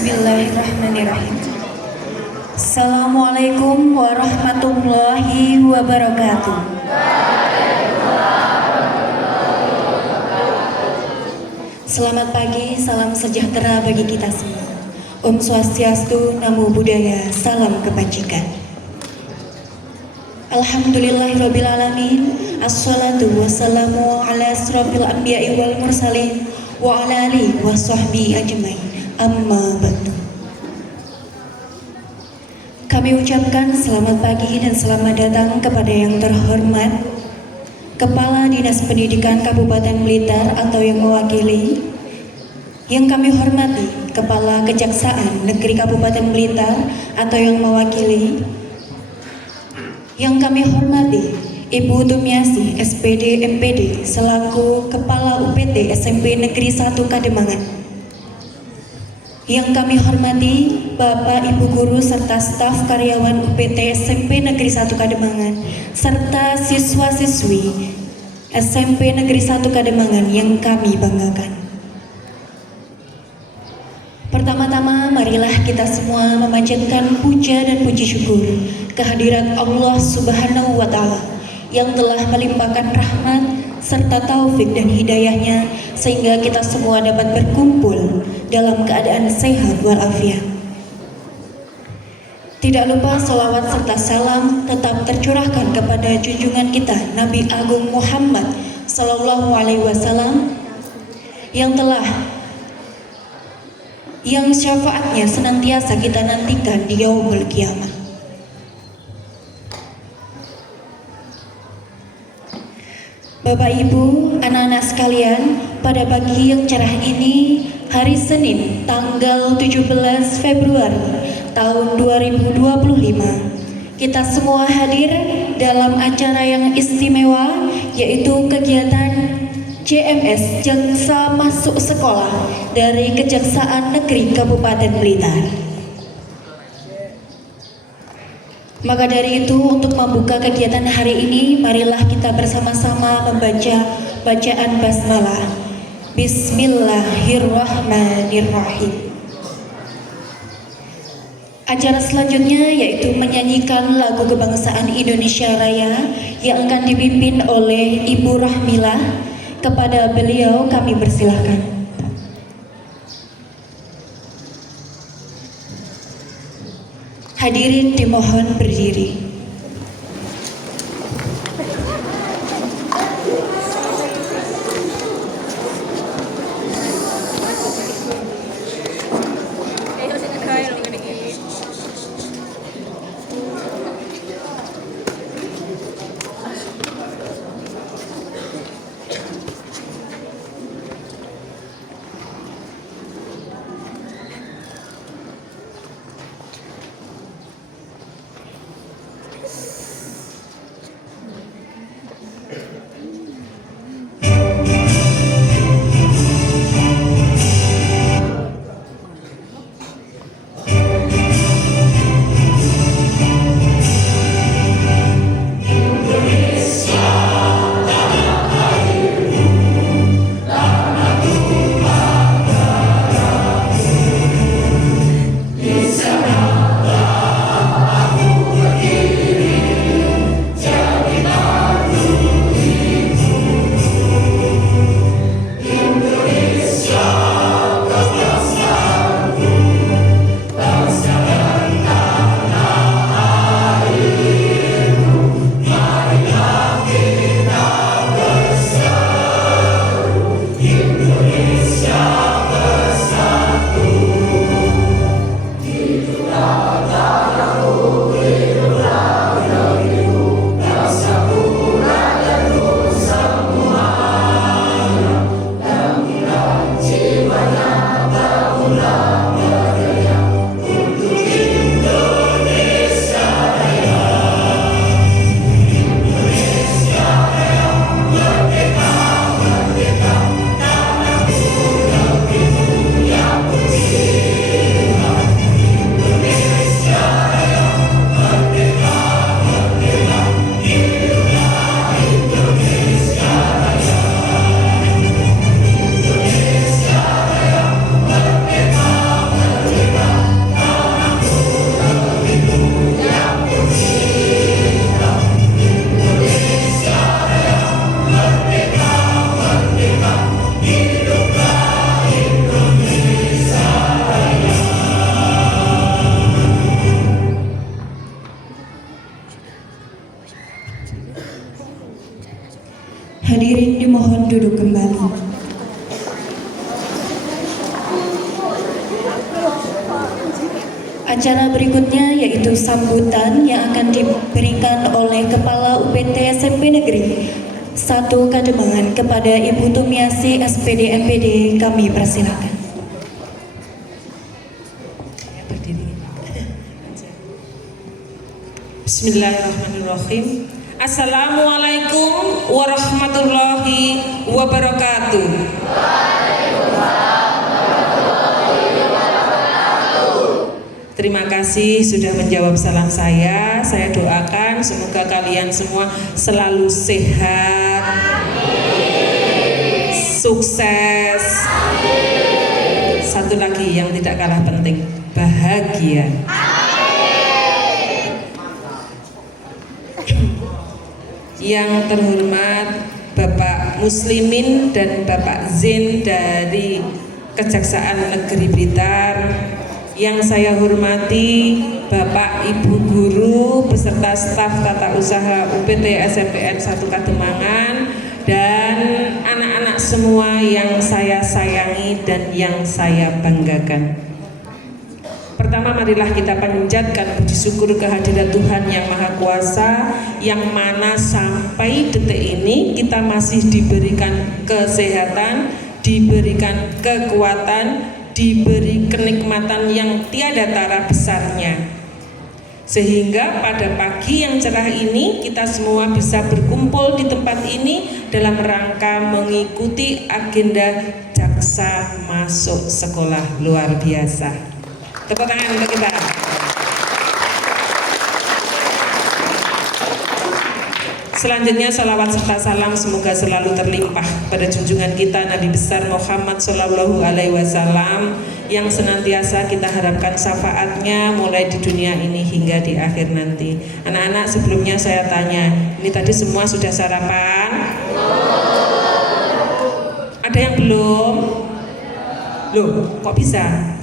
Bismillahirrahmanirrahim. Assalamualaikum warahmatullahi wabarakatuh. Selamat pagi, salam sejahtera bagi kita semua. Om Swastiastu, Namo Buddhaya, salam kebajikan. Alhamdulillahirrabbilalamin. Assalatu wassalamu ala asrofil anbiya'i wal mursalin wa ala alihi wa sahbihi ajmain. Amma ba'du. Kami ucapkan selamat pagi dan selamat datang kepada yang terhormat Kepala Dinas Pendidikan Kabupaten Blitar atau yang mewakili, yang kami hormati Kepala Kejaksaan Negeri Kabupaten Blitar atau yang mewakili, yang kami hormati Ibu Tumiasi SPD MPD selaku Kepala UPT SMP Negeri 1 Kademangan, yang kami hormati Bapak Ibu Guru serta staf karyawan UPT SMP Negeri 1 Kademangan serta siswa-siswi SMP Negeri 1 Kademangan yang kami banggakan. Pertama-tama marilah kita semua memanjatkan puja dan puji syukur kehadirat Allah Subhanahu wa Ta'ala yang telah melimpahkan rahmat serta taufik dan hidayahnya sehingga kita semua dapat berkumpul dalam keadaan sehat walafiat. Tidak lupa salawat serta salam tetap tercurahkan kepada junjungan kita Nabi Agung Muhammad Sallallahu Alaihi Wasallam yang syafaatnya senantiasa kita nantikan di yaumul kiamah. Bapak Ibu, anak-anak sekalian, pada pagi yang cerah ini, hari Senin, tanggal 17 Februari tahun 2025, kita semua hadir dalam acara yang istimewa, yaitu kegiatan JMS Jaksa Masuk Sekolah dari Kejaksaan Negeri Kabupaten Blitar. Maka dari itu, untuk membuka kegiatan hari ini, marilah kita bersama-sama membaca bacaan basmalah. Bismillahirrahmanirrahim. Acara selanjutnya yaitu menyanyikan lagu kebangsaan Indonesia Raya yang akan dipimpin oleh Ibu Rahmilah. Kepada beliau kami persilahkan. Hadirin dimohon berdiri. duduk kembali. Acara berikutnya yaitu sambutan yang akan diberikan oleh Kepala UPT SMP Negeri 1 Kademangan kepada Ibu Tumiasi SPD MPD. Kami persilakan. Bismillahirrahmanirrahim. Assalamualaikum warahmatullahi wabarakatuh. Terima kasih sudah menjawab salam saya. Saya doakan semoga kalian semua selalu sehat, sukses. Satu lagi yang tidak kalah penting, bahagia. Yang terhormat Bapak Muslimin dan Bapak Zain dari Kejaksaan Negeri Blitar, yang saya hormati Bapak Ibu Guru beserta staf tata usaha UPT SMPN 1 Kademangan, dan anak-anak semua yang saya sayangi dan yang saya banggakan. Pertama, marilah kita panjatkan puji syukur kehadirat Tuhan yang Maha Kuasa, yang mana sampai detik ini kita masih diberikan kesehatan, diberikan kekuatan, diberi kenikmatan yang tiada tara besarnya, sehingga pada pagi yang cerah ini kita semua bisa berkumpul di tempat ini dalam rangka mengikuti agenda Jaksa Masuk Sekolah Luar Biasa. Tepuk tangan untuk kita. Selanjutnya salawat serta salam semoga selalu terlimpah pada junjungan kita Nabi besar Muhammad Shallallahu Alaihi Wasallam, yang senantiasa kita harapkan syafaatnya mulai di dunia ini hingga di akhir nanti. Anak-anak, sebelumnya saya tanya, ini tadi semua sudah sarapan? Ada yang belum? Loh, kok bisa?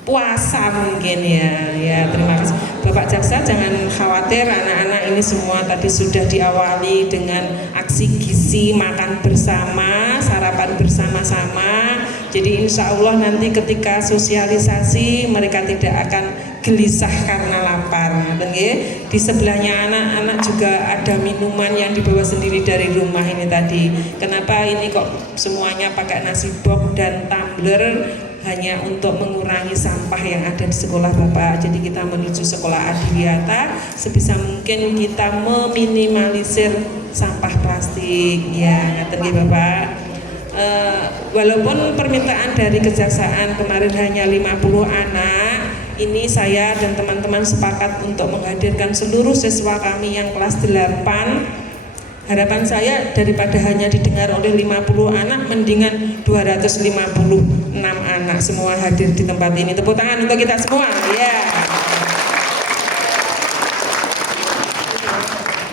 Puasa mungkin ya. Ya, terima kasih Bapak Jaksa, jangan khawatir, anak-anak ini semua tadi sudah diawali dengan aksi gizi, makan bersama, sarapan bersama-sama. Jadi insya Allah nanti ketika sosialisasi mereka tidak akan gelisah karena lapar. Dan di sebelahnya anak-anak juga ada minuman yang dibawa sendiri dari rumah ini tadi. Kenapa ini kok semuanya pakai nasi box dan tumbler? Hanya untuk mengurangi sampah yang ada di sekolah Bapak. Jadi kita menuju sekolah adiwiyata, sebisa mungkin kita meminimalisir sampah plastik. Ya, ngerti Bapak. Walaupun permintaan dari Kejaksaan kemarin hanya 50 anak, ini saya dan teman-teman sepakat untuk menghadirkan seluruh siswa kami yang kelas 8. Harapan saya daripada hanya didengar oleh 50 anak, mendingan 256 anak semua hadir di tempat ini. Tepuk tangan untuk kita semua. Ya.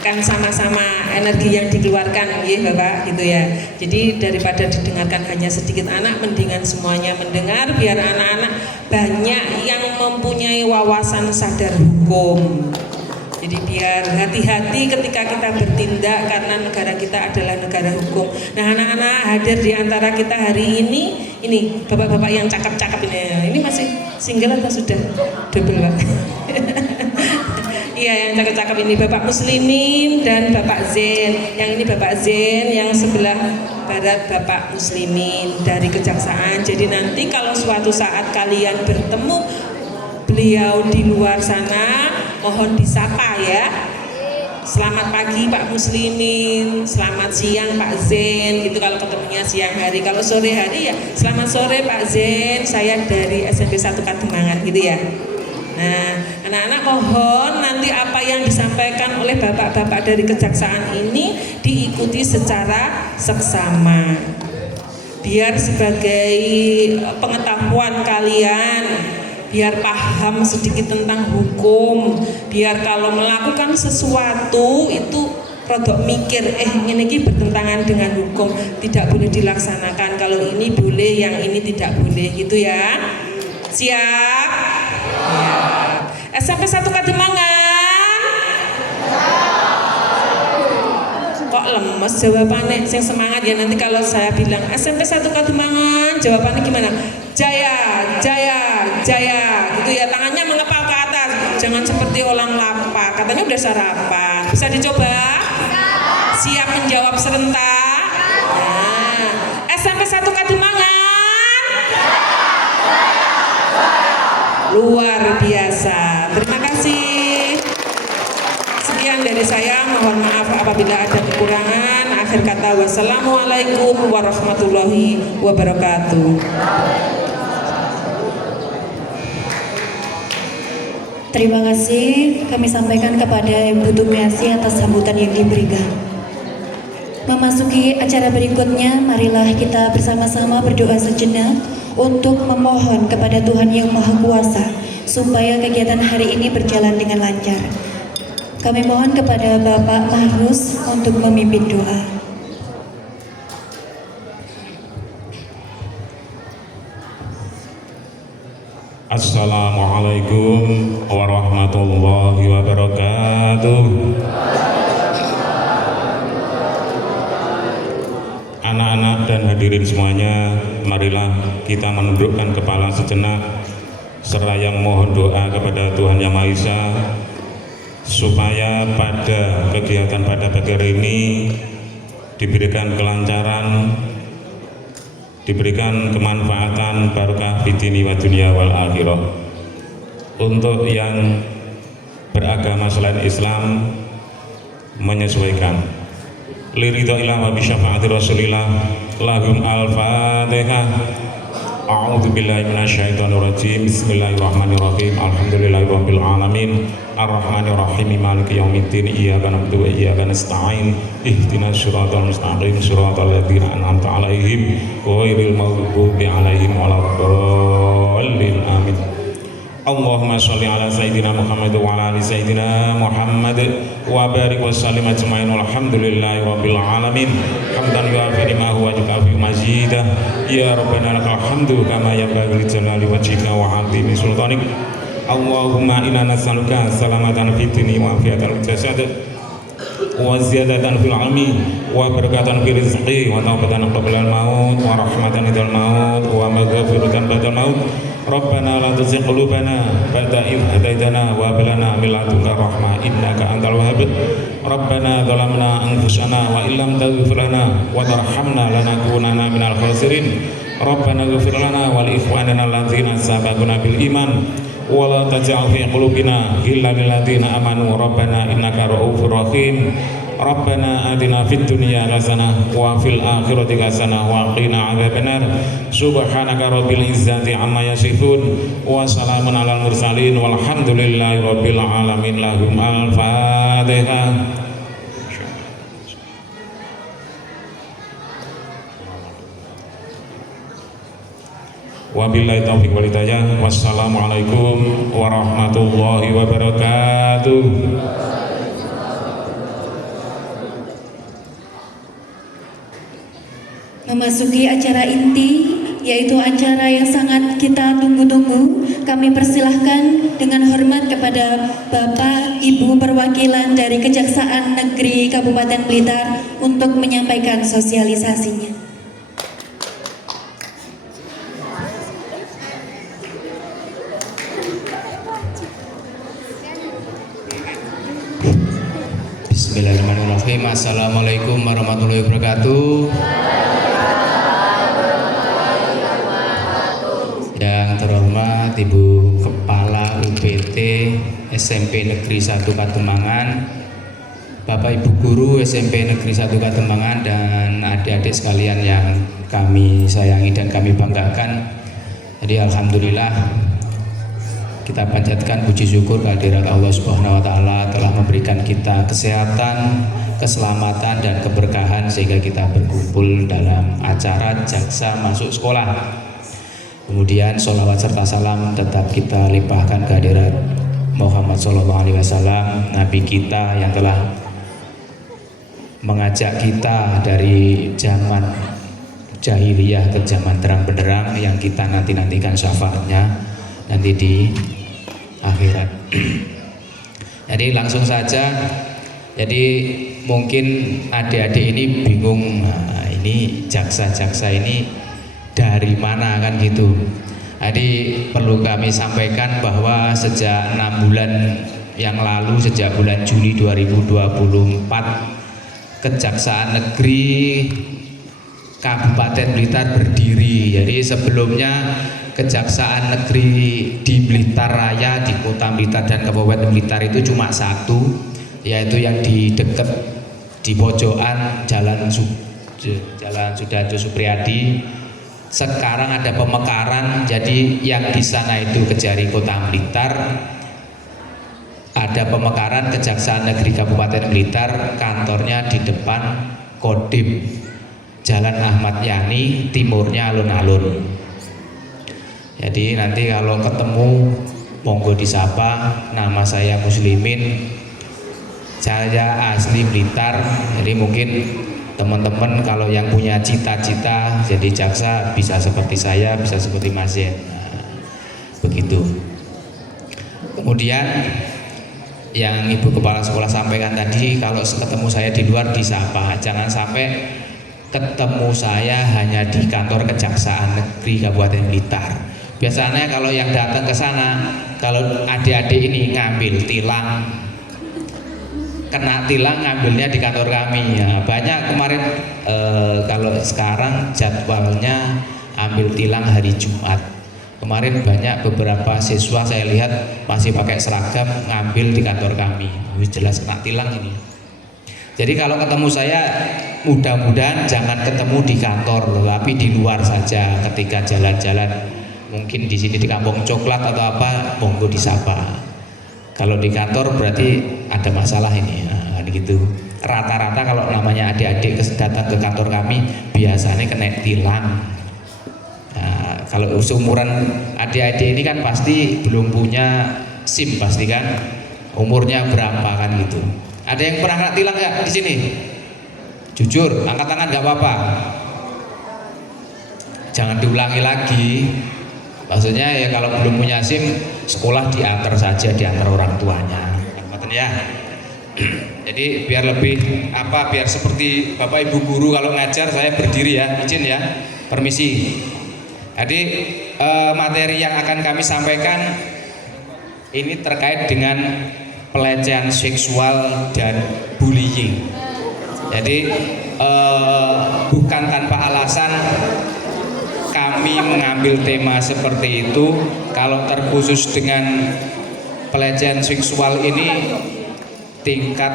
Kan sama-sama energi yang dikeluarkan, ya Bapak, gitu ya. Jadi daripada didengarkan hanya sedikit anak, mendingan semuanya mendengar, biar anak-anak banyak yang mempunyai wawasan sadar hukum. Jadi biar hati-hati ketika kita bertindak, karena negara kita adalah negara hukum. Nah, anak-anak hadir di antara kita hari ini bapak-bapak yang cakep-cakep ini masih single atau sudah double, Pak? Iya, yang cakep-cakep ini Bapak Muslimin dan Bapak Zain. Yang ini Bapak Zain, yang sebelah barat Bapak Muslimin dari Kejaksaan. Jadi nanti kalau suatu saat kalian bertemu beliau di luar sana, mohon disapa ya. Selamat pagi Pak Muslimin, selamat siang Pak Zain, gitu kalau ketemunya siang hari. Kalau sore hari ya selamat sore Pak Zain, saya dari SMP 1 Kademangan, gitu ya. Nah, anak-anak mohon nanti apa yang disampaikan oleh bapak-bapak dari Kejaksaan ini diikuti secara seksama, biar sebagai pengetahuan kalian, biar paham sedikit tentang hukum, biar kalau melakukan sesuatu itu rodok mikir, ini bertentangan dengan hukum, tidak boleh dilaksanakan, kalau ini boleh, yang ini tidak boleh, gitu ya. Siap? Ya. SMP 1 Kademangan? Kok lemes jawabannya, sing semangat ya. Nanti kalau saya bilang SMP 1 Kademangan, jawabannya gimana? Jaya, jaya, jaya, gitu ya. Tangannya mengepal ke atas, jangan seperti orang lapar. Katanya udah sarapan. Bisa dicoba? Siap menjawab serentak? Nah, SMP 1 Kademangan. Luar biasa. Terima kasih. Sekian dari saya, mohon maaf apabila ada kekurangan. Akhir kata, wassalamualaikum warahmatullahi wabarakatuh. Terima kasih kami sampaikan kepada Ibu Tumiasi atas sambutan yang diberikan. Memasuki acara berikutnya, marilah kita bersama-sama berdoa sejenak untuk memohon kepada Tuhan Yang Maha Kuasa supaya kegiatan hari ini berjalan dengan lancar. Kami mohon kepada Bapak Mahrus untuk memimpin doa. Assalamualaikum warahmatullahi wabarakatuh. Anak-anak dan hadirin semuanya, marilah kita menundukkan kepala sejenak seraya mohon doa kepada Tuhan Yang Maha Esa supaya pada kegiatan pada pagi hari ini diberikan kelancaran, diberikan kemanfaatan barokah fitini wa dunia wal akhirah. Untuk yang beragama selain Islam menyesuaikan. Liridho ilah wa bisyafaati rasulillah lahum al-fatihah. A'udzu billahi minasyaitonir rajim. Bismillahirrahmanirrahim. Alhamdulillahirabbil alamin. Arrahmanir rahim. Maliki yaumiddin. Iyyaka na'budu wa iyyaka nasta'in. Ihdinas siratal mustaqim. Siratal ladzina an'amta 'alaihim ghairil maghdubi 'alaihim waladdallin. Amin. Allahumma sholli ala sayyidina Muhammad wa ala ali sayyidina Muhammad wa barik wa sallim ajmain walhamdulillahi rabbil alamin. Hamdan yu'afi ma huwa yukafi mazidah. Ya Rabbana lakal hamdu kama yanbaghi li jalali wajhika wa 'azimi sultanik. Allahumma inna nas'aluka salamatan fid dini wa afiatan fil jasad wa ziyadatan fil ilmi wa barakatan fil rizqi wa taubatan qabla al maut wa rahmatan idal maut wa maghfiratan ba'dal maut. Rabbana la tuzigh qulubana ba'da idh hadaitana wa hab lana min ladunka rahmah innaka antal wahhab. Rabbana zalamna anfusana wa illam taghfir lana wa tarhamna lanakunanna minal khasirin. Rabbana ighfir lana wa li ikhwanina alladzina sabaquna bil iman wa la taj'al fi qulubina ghillan lil ladzina amanu. Rabbana innaka ra'ufur rahim. Rabbana atina fid dunya hasanah wa fil akhirati hasanah wa qina adzabannar. Subhanaka rabbil izzati amma yasifun wa salamun alal mursalin walhamdulillahi rabbil alamin. Lahum al-fatihah. Wabillahi taufiq wal hidayah. Wassalamualaikum warahmatullahi wabarakatuh. Memasuki acara inti, yaitu acara yang sangat kita tunggu-tunggu, kami persilahkan dengan hormat kepada Bapak Ibu perwakilan dari Kejaksaan Negeri Kabupaten Blitar untuk menyampaikan sosialisasinya. Bismillahirrahmanirrahim. Assalamualaikum warahmatullahi wabarakatuh. Yang terhormat Ibu Kepala UPT SMP Negeri 1 Kademangan, Bapak Ibu Guru SMP Negeri 1 Kademangan, dan adik-adik sekalian yang kami sayangi dan kami banggakan. Jadi alhamdulillah kita panjatkan puji syukur kehadirat Allah Subhanahu wa taala telah memberikan kita kesehatan, keselamatan dan keberkahan sehingga kita berkumpul dalam acara Jaksa Masuk Sekolah. Kemudian sholawat serta salam tetap kita limpahkan kehadirat Muhammad SAW, Nabi kita yang telah mengajak kita dari zaman jahiliyah ke zaman terang benderang yang kita nanti-nantikan syafaatnya nanti di akhirat. Jadi langsung saja, jadi mungkin adik-adik ini bingung, nah, ini jaksa-jaksa ini dari mana kan gitu. Jadi perlu kami sampaikan bahwa sejak 6 bulan yang lalu, sejak bulan Juli 2024, Kejaksaan Negeri Kabupaten Blitar berdiri. Jadi sebelumnya Kejaksaan Negeri di Blitar Raya, di Kota Blitar dan Kabupaten Blitar itu cuma satu, yaitu yang di dekat di pojokan Jalan Sudarjo Supriyadi. Sekarang ada pemekaran, jadi yang di sana itu Kejari Kota Blitar. Ada pemekaran Kejaksaan Negeri Kabupaten Blitar, kantornya di depan Kodim Jalan Ahmad Yani, timurnya alun-alun. Jadi nanti kalau ketemu monggo disapa, nama saya Muslimin, saya asli Blitar. Jadi mungkin teman-teman kalau yang punya cita-cita jadi jaksa bisa seperti saya, bisa seperti Mas Zen. Nah, begitu. Kemudian yang Ibu Kepala Sekolah sampaikan tadi, kalau ketemu saya di luar disapa, jangan sampai ketemu saya hanya di kantor Kejaksaan Negeri Kabupaten Blitar. Biasanya kalau yang datang ke sana, kalau adik-adik ini ngambil tilang, kena tilang ngambilnya di kantor kami. Ya, banyak kemarin kalau sekarang jadwalnya ambil tilang hari Jumat. Kemarin banyak beberapa siswa saya lihat masih pakai seragam ngambil di kantor kami. Jelas kena tilang ini. Jadi kalau ketemu saya, mudah-mudahan jangan ketemu di kantor, tapi di luar saja ketika jalan-jalan. Mungkin di sini di Kampung Coklat atau apa, monggo disapa. Kalau di kantor berarti ada masalah ini, nah, gitu. Rata-rata kalau namanya adik-adik datang ke kantor kami biasanya kena tilang. Nah, kalau seumuran adik-adik ini kan pasti belum punya SIM pasti kan, umurnya berapa kan gitu. Ada yang pernah kena tilang nggak di sini? Jujur, angkat tangan nggak apa-apa. Jangan diulangi lagi. Maksudnya ya kalau belum punya SIM, sekolah diantar saja, diantar orang tuanya. Ya. Jadi biar lebih biar seperti Bapak Ibu guru kalau ngajar saya berdiri ya, izin ya, permisi. Jadi materi yang akan kami sampaikan ini terkait dengan pelecehan seksual dan bullying. Jadi bukan tanpa alasan kami mengambil tema seperti itu. Kalau terkhusus dengan pelecehan seksual ini, tingkat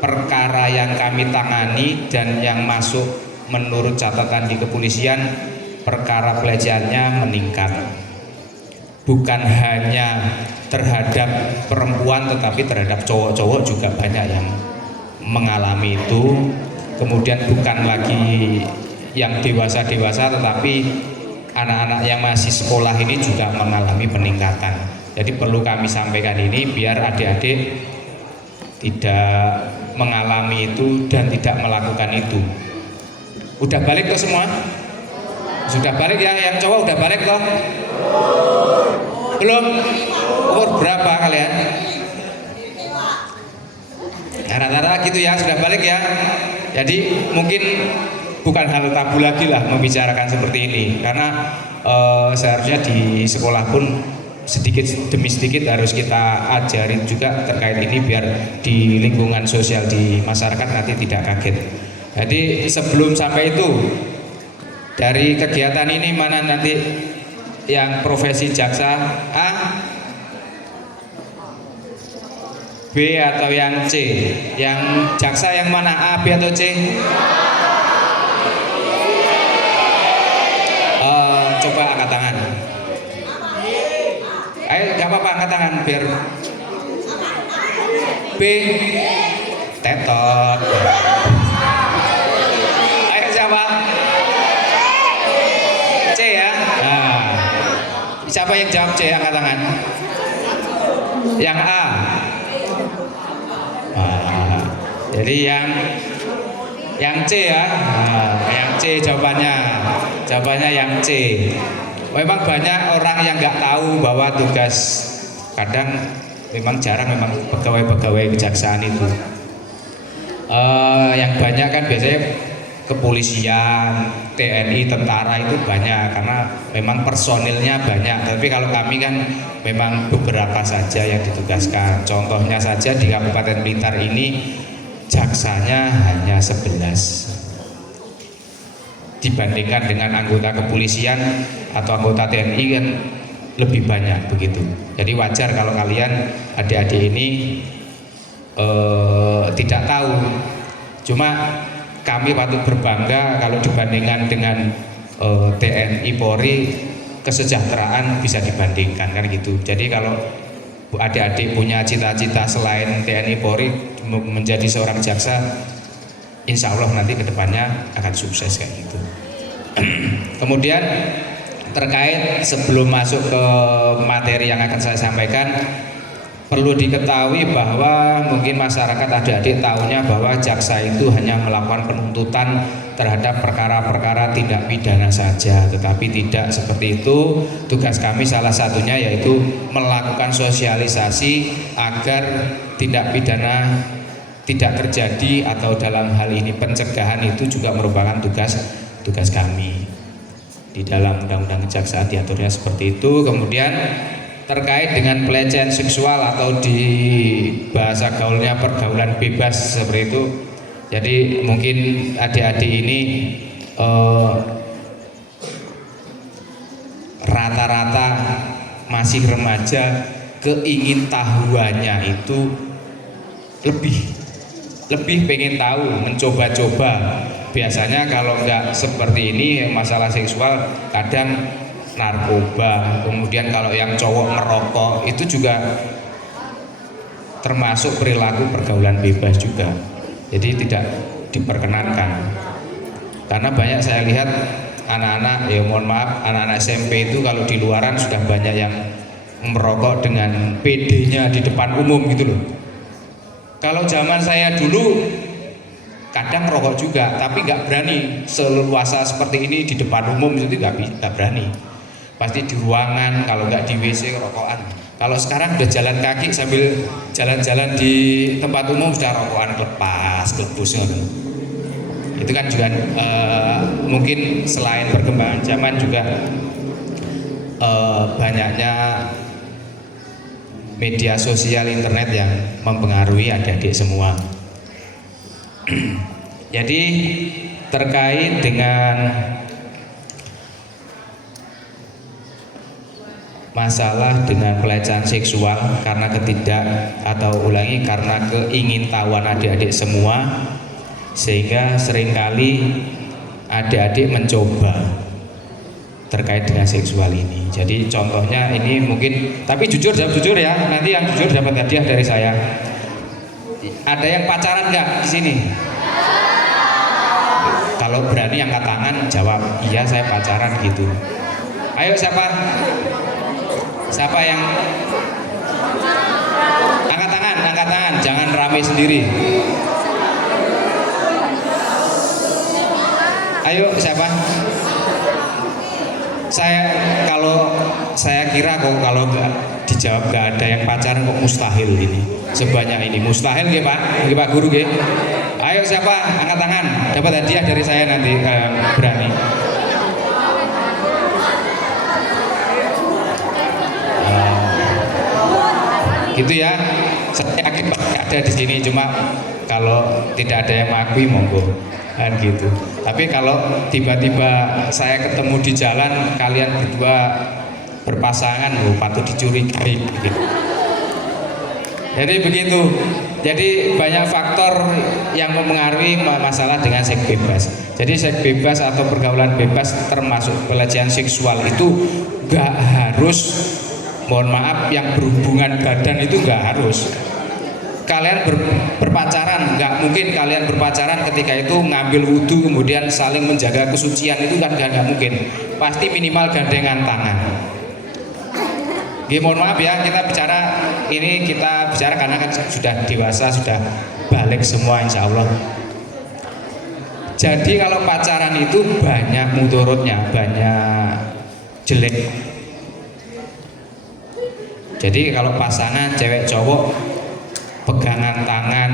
perkara yang kami tangani dan yang masuk menurut catatan di kepolisian, perkara pelecehannya meningkat. Bukan hanya terhadap perempuan tetapi terhadap cowok-cowok juga banyak yang mengalami itu. Kemudian bukan lagi yang dewasa-dewasa tetapi anak-anak yang masih sekolah ini juga mengalami peningkatan. Jadi perlu kami sampaikan ini biar adik-adik tidak mengalami itu dan tidak melakukan itu. Udah balik ke semua? Sudah balik ya, yang cowok udah balik toh? Belum? Umur berapa kalian? Ya, rata-rata gitu ya, sudah balik ya. Jadi mungkin bukan hal tabu lagi lah membicarakan seperti ini, karena seharusnya di sekolah pun sedikit demi sedikit harus kita ajarin juga terkait ini biar di lingkungan sosial di masyarakat nanti tidak kaget. Jadi sebelum sampai itu, dari kegiatan ini mana nanti yang profesi jaksa A, B atau yang C? Yang jaksa yang mana, A, B atau C? Coba angkat tangan. Ayo, gak apa-apa, angkat tangan biar B. Tetot. Ayo siapa? C ya. Nah, siapa yang jawab C, angkat tangan. Yang A. Nah, jadi yang C ya. Nah, yang C jawabannya. Jawabannya yang C. Memang banyak orang yang nggak tahu bahwa tugas, kadang memang jarang memang pegawai-pegawai kejaksaan itu. Yang banyak kan biasanya kepolisian, TNI, tentara itu banyak karena memang personilnya banyak. Tapi kalau kami kan memang beberapa saja yang ditugaskan. Contohnya saja di Kabupaten Blitar ini jaksanya hanya 11 dibandingkan dengan anggota kepolisian atau anggota TNI kan lebih banyak begitu. Jadi wajar kalau kalian adik-adik ini tidak tahu. Cuma kami patut berbangga kalau dibandingkan dengan TNI Polri, kesejahteraan bisa dibandingkan kan gitu. Jadi kalau adik-adik punya cita-cita selain TNI Polri menjadi seorang jaksa, insya Allah nanti kedepannya akan sukses kayak gitu. Kemudian terkait sebelum masuk ke materi yang akan saya sampaikan, perlu diketahui bahwa mungkin masyarakat adik-adik tahunya bahwa jaksa itu hanya melakukan penuntutan terhadap perkara-perkara tindak pidana saja, tetapi tidak seperti itu. Tugas kami salah satunya yaitu melakukan sosialisasi agar tindak pidana tidak terjadi, atau dalam hal ini pencegahan itu juga merupakan tugas kami. Di dalam Undang-Undang Kejaksaan diaturnya seperti itu. Kemudian terkait dengan pelecehan seksual atau di bahasa gaulnya pergaulan bebas seperti itu. Jadi mungkin adik-adik ini rata-rata masih remaja, keingintahuannya itu lebih pengen tahu, mencoba-coba. Biasanya kalau nggak seperti ini masalah seksual kadang narkoba, kemudian kalau yang cowok merokok itu juga termasuk perilaku pergaulan bebas juga. Jadi tidak diperkenankan. Karena banyak saya lihat anak-anak, ya mohon maaf, anak-anak SMP itu kalau di luaran sudah banyak yang merokok dengan PD-nya di depan umum gitu loh. Kalau zaman saya dulu kadang rokok juga, tapi nggak berani seleluasa seperti ini di depan umum, itu nggak berani. Pasti di ruangan, kalau nggak di WC rokokan. Kalau sekarang udah jalan kaki sambil jalan-jalan di tempat umum sudah rokokan klepus. Itu kan juga mungkin selain perkembangan zaman juga banyaknya media sosial, internet yang mempengaruhi adik-adik semua. Jadi terkait dengan masalah dengan pelecehan seksual karena karena keingintahuan adik-adik semua, sehingga seringkali adik-adik mencoba terkait dengan seksual ini. Jadi contohnya ini mungkin, tapi jawab jujur ya, nanti yang jujur dapat hadiah dari saya. Ada yang pacaran nggak di sini? Kalau berani angkat tangan, jawab iya saya pacaran gitu. Ayo siapa? Siapa yang angkat tangan, jangan rame sendiri. Ayo siapa? Saya kira kok kalau nggak dijawab nggak ada yang pacaran kok mustahil ini. Sebanyak ini mustahil nggih Pak? Nggih Pak Guru nggih. Ayo siapa angkat tangan, dapat hadiah dari saya nanti berani. Gitu ya. Saya yakin ada di sini, cuma kalau tidak ada yang mengakui monggo kan gitu. Tapi kalau tiba-tiba saya ketemu di jalan kalian berdua berpasangan, patut dicurigai gitu. Jadi begitu. Jadi banyak faktor yang mempengaruhi masalah dengan seks bebas. Jadi seks bebas atau pergaulan bebas termasuk pelecehan seksual itu nggak harus, mohon maaf, yang berhubungan badan itu nggak harus. Kalian berpacaran, nggak mungkin kalian berpacaran ketika itu ngambil wudhu kemudian saling menjaga kesucian, itu kan nggak mungkin. Pasti minimal gandengan tangan. Mohon maaf ya, kita bicara karena kan sudah dewasa, sudah balik semua insya Allah. Jadi kalau pacaran itu banyak mudorotnya, banyak jelek. Jadi kalau pasangan cewek cowok pegangan tangan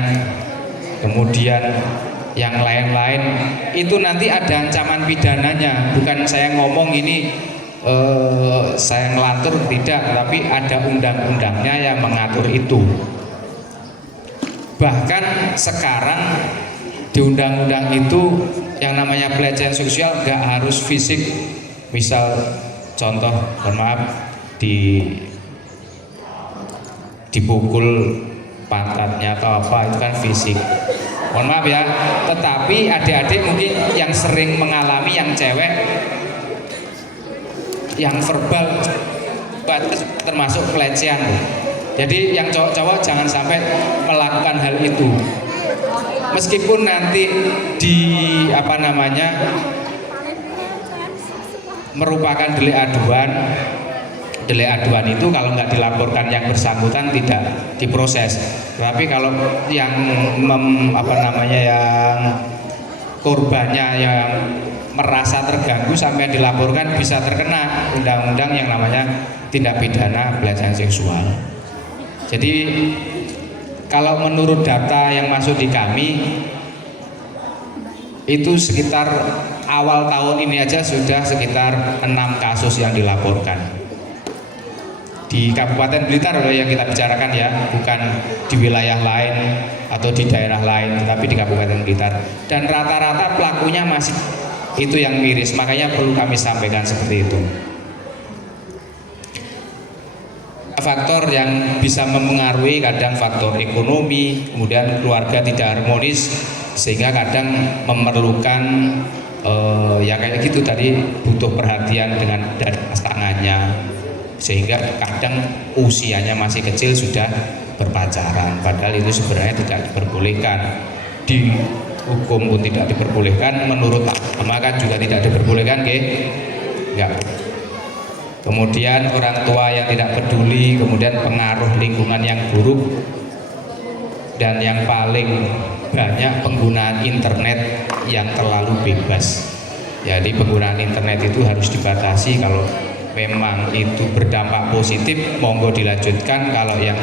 kemudian yang lain-lain, itu nanti ada ancaman pidananya. Bukan saya ngomong ini saya ngelantur, tidak, tapi ada undang-undangnya yang mengatur itu. Bahkan sekarang di undang-undang itu yang namanya pelecehan seksual nggak harus fisik. Misal contoh, mohon maaf, dipukul pantatnya atau apa, itu kan fisik. Mohon maaf ya, tetapi adik-adik mungkin yang sering mengalami, yang cewek, yang verbal termasuk pelecehan. Jadi yang cowok-cowok jangan sampai melakukan hal itu. Meskipun nanti merupakan delik aduan. Delik aduan itu kalau nggak dilaporkan yang bersangkutan tidak diproses. Tapi kalau yang yang korbannya yang merasa terganggu sampai dilaporkan, bisa terkena undang-undang yang namanya tindak pidana pelecehan seksual. Jadi kalau menurut data yang masuk di kami, itu sekitar awal tahun ini aja sudah sekitar 6 kasus yang dilaporkan di Kabupaten Blitar yang kita bicarakan ya, bukan di wilayah lain atau di daerah lain, tetapi di Kabupaten Blitar. Dan rata-rata pelakunya masih itu yang miris, makanya perlu kami sampaikan seperti itu. Faktor yang bisa mempengaruhi, kadang faktor ekonomi, kemudian keluarga tidak harmonis, sehingga kadang memerlukan ya kayak gitu tadi, butuh perhatian dari pasangannya, sehingga kadang usianya masih kecil sudah berpacaran, padahal itu sebenarnya tidak diperbolehkan. Di hukum pun tidak diperbolehkan, menurut agama kan juga tidak diperbolehkan, enggak. Kemudian orang tua yang tidak peduli, kemudian pengaruh lingkungan yang buruk, dan yang paling banyak penggunaan internet yang terlalu bebas. Jadi penggunaan internet itu harus dibatasi. Kalau memang itu berdampak positif, monggo dilanjutkan. Kalau yang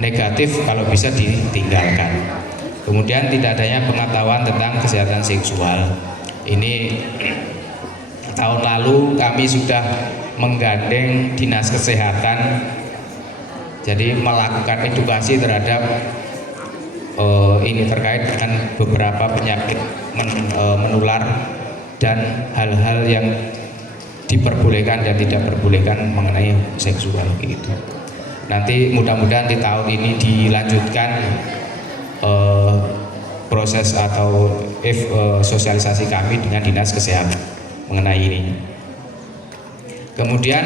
negatif, kalau bisa ditinggalkan. Kemudian tidak adanya pengetahuan tentang kesehatan seksual. Ini tahun lalu kami sudah menggandeng Dinas Kesehatan, jadi melakukan edukasi terhadap ini terkait dengan beberapa penyakit menular dan hal-hal yang diperbolehkan dan tidak diperbolehkan mengenai seksual gitu. Nanti mudah-mudahan di tahun ini dilanjutkan proses atau sosialisasi kami dengan Dinas Kesehatan mengenai ini. Kemudian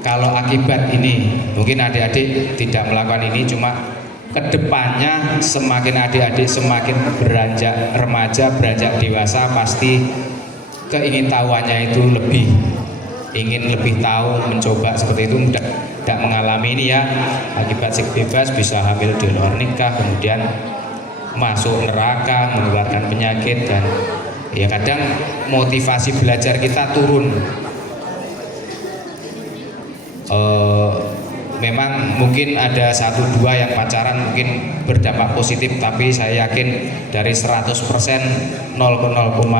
kalau akibat ini, mungkin adik-adik tidak melakukan ini, cuma kedepannya semakin adik-adik semakin beranjak remaja, beranjak dewasa, pasti keingintahuannya itu ingin lebih tahu, mencoba seperti itu, tidak mengalami ini ya, akibat seks bebas bisa hamil di luar nikah, kemudian masuk neraka, menularkan penyakit, dan ya kadang motivasi belajar kita turun. Memang mungkin ada 1-2 yang pacaran mungkin berdampak positif, tapi saya yakin dari 100% 0,0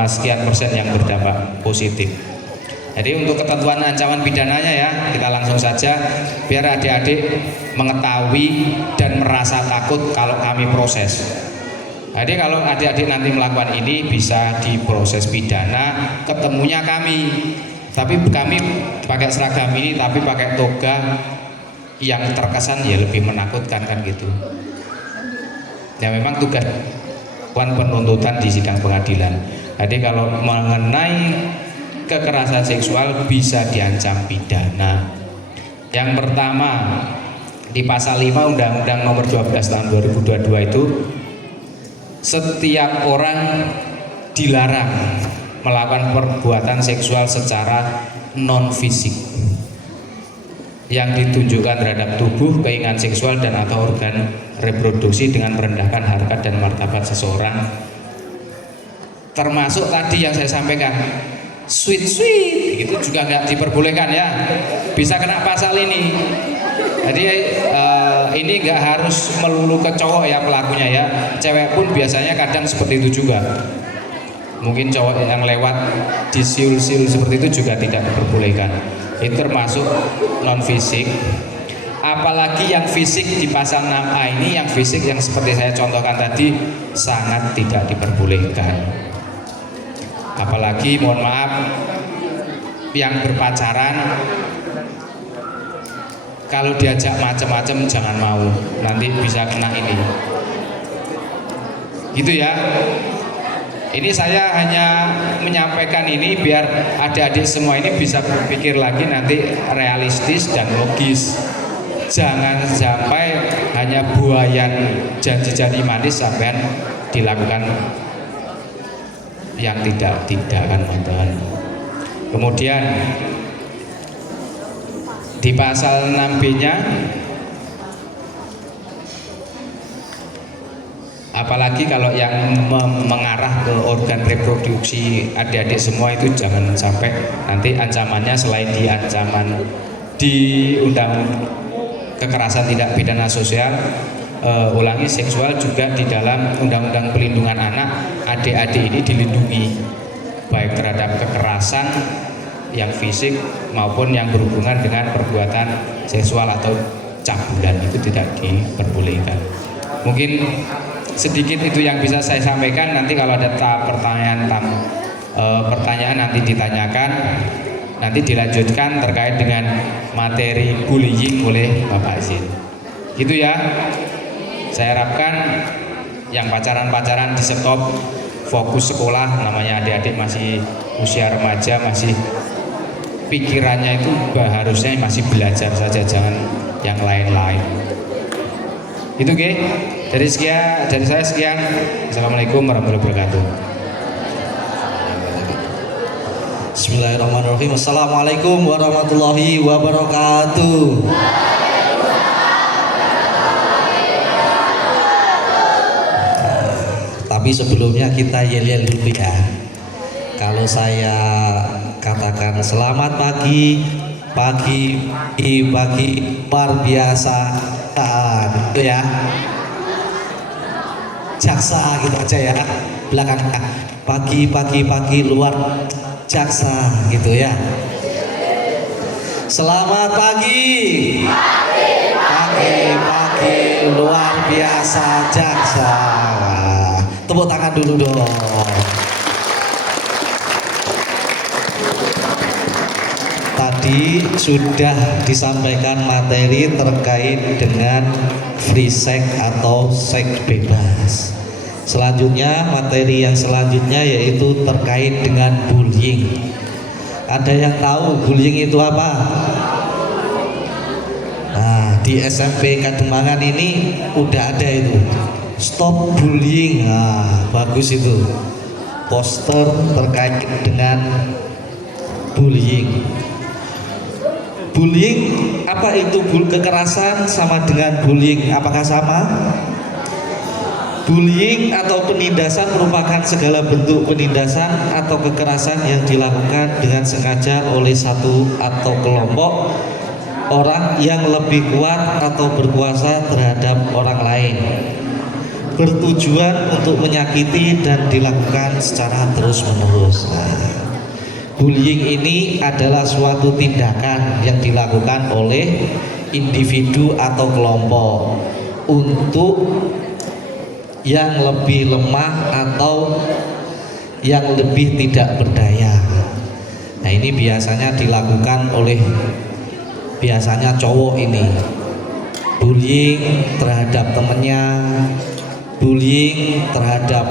sekian persen yang berdampak positif. Jadi untuk ketentuan ancaman pidananya ya, kita langsung saja biar adik-adik mengetahui dan merasa takut kalau kami proses. Jadi kalau adik-adik nanti melakukan ini bisa diproses pidana, ketemunya kami. Tapi kami pakai seragam ini, tapi pakai toga yang terkesan ya lebih menakutkan kan gitu. Ya memang tugas penuntutan di sidang pengadilan. Jadi kalau mengenai kekerasan seksual bisa diancam pidana. Yang pertama di pasal 5 Undang-Undang Nomor 12 Tahun 2022 itu, setiap orang dilarang melakukan perbuatan seksual secara non fisik yang ditunjukkan terhadap tubuh, keinginan seksual dan atau organ reproduksi dengan merendahkan harkat dan martabat seseorang, termasuk tadi yang saya sampaikan sweet itu juga nggak diperbolehkan ya, bisa kena pasal ini. Jadi ini nggak harus melulu ke cowok ya pelakunya ya, cewek pun biasanya kadang seperti itu juga. Mungkin cowok yang lewat disiul-siul seperti itu juga tidak diperbolehkan. Itu termasuk non fisik. Apalagi yang fisik di pasal 6A ini, yang fisik yang seperti saya contohkan tadi sangat tidak diperbolehkan. Apalagi mohon maaf yang berpacaran, kalau diajak macam-macam jangan mau, nanti bisa kena ini. Gitu ya. Ini saya hanya menyampaikan ini biar adik-adik semua ini bisa berpikir lagi nanti realistis dan logis. Jangan sampai hanya buayan janji-janji manis sampai dilakukan yang tidak kan teman-teman. Kemudian di pasal 6B-nya, apalagi kalau yang mengarah ke organ reproduksi adik-adik semua itu jangan sampai nanti ancamannya selain di ancaman di undang kekerasan tidak pidana sosial, ulangi seksual, juga di dalam undang-undang perlindungan anak adik-adik ini dilindungi baik terhadap kekerasan yang fisik maupun yang berhubungan dengan perbuatan seksual atau cabulan, itu tidak diperbolehkan. Mungkin sedikit itu yang bisa saya sampaikan. Nanti kalau ada pertanyaan nanti ditanyakan, nanti dilanjutkan terkait dengan materi bullying oleh Bapak Zin. Gitu ya. Saya harapkan yang pacaran-pacaran di stop, fokus sekolah, namanya adik-adik masih usia remaja, masih pikirannya itu harusnya masih belajar saja, jangan yang lain-lain. Itu dari saya sekian. Assalamualaikum warahmatullahi wabarakatuh. Bismillahirrahmanirrahim. Assalamualaikum warahmatullahi wabarakatuh. Tapi sebelumnya kita yel-yel dulu ya. Kalau saya katakan selamat pagi luar biasa, gitu ya. Jaksa gitu aja ya. Belakangnya pagi luar jaksa gitu ya. Selamat pagi. Pagi luar biasa jaksa. Tepuk tangan dulu dong. Tadi sudah disampaikan materi terkait dengan free sex atau seks bebas. Selanjutnya, materi yang selanjutnya yaitu terkait dengan bullying. Ada yang tahu bullying itu apa? Nah, di SMP Kademangan ini udah ada itu. Stop bullying. Nah, bagus itu. Poster terkait dengan bullying. Bullying, apa itu kekerasan sama dengan bullying? Apakah sama? Bullying atau penindasan merupakan segala bentuk penindasan atau kekerasan yang dilakukan dengan sengaja oleh satu atau kelompok orang yang lebih kuat atau berkuasa terhadap orang lain, bertujuan untuk menyakiti dan dilakukan secara terus-menerus. Bullying ini adalah suatu tindakan yang dilakukan oleh individu atau kelompok untuk yang lebih lemah atau yang lebih tidak berdaya. Nah, ini biasanya dilakukan oleh biasanya cowok ini. Bullying terhadap temennya, bullying terhadap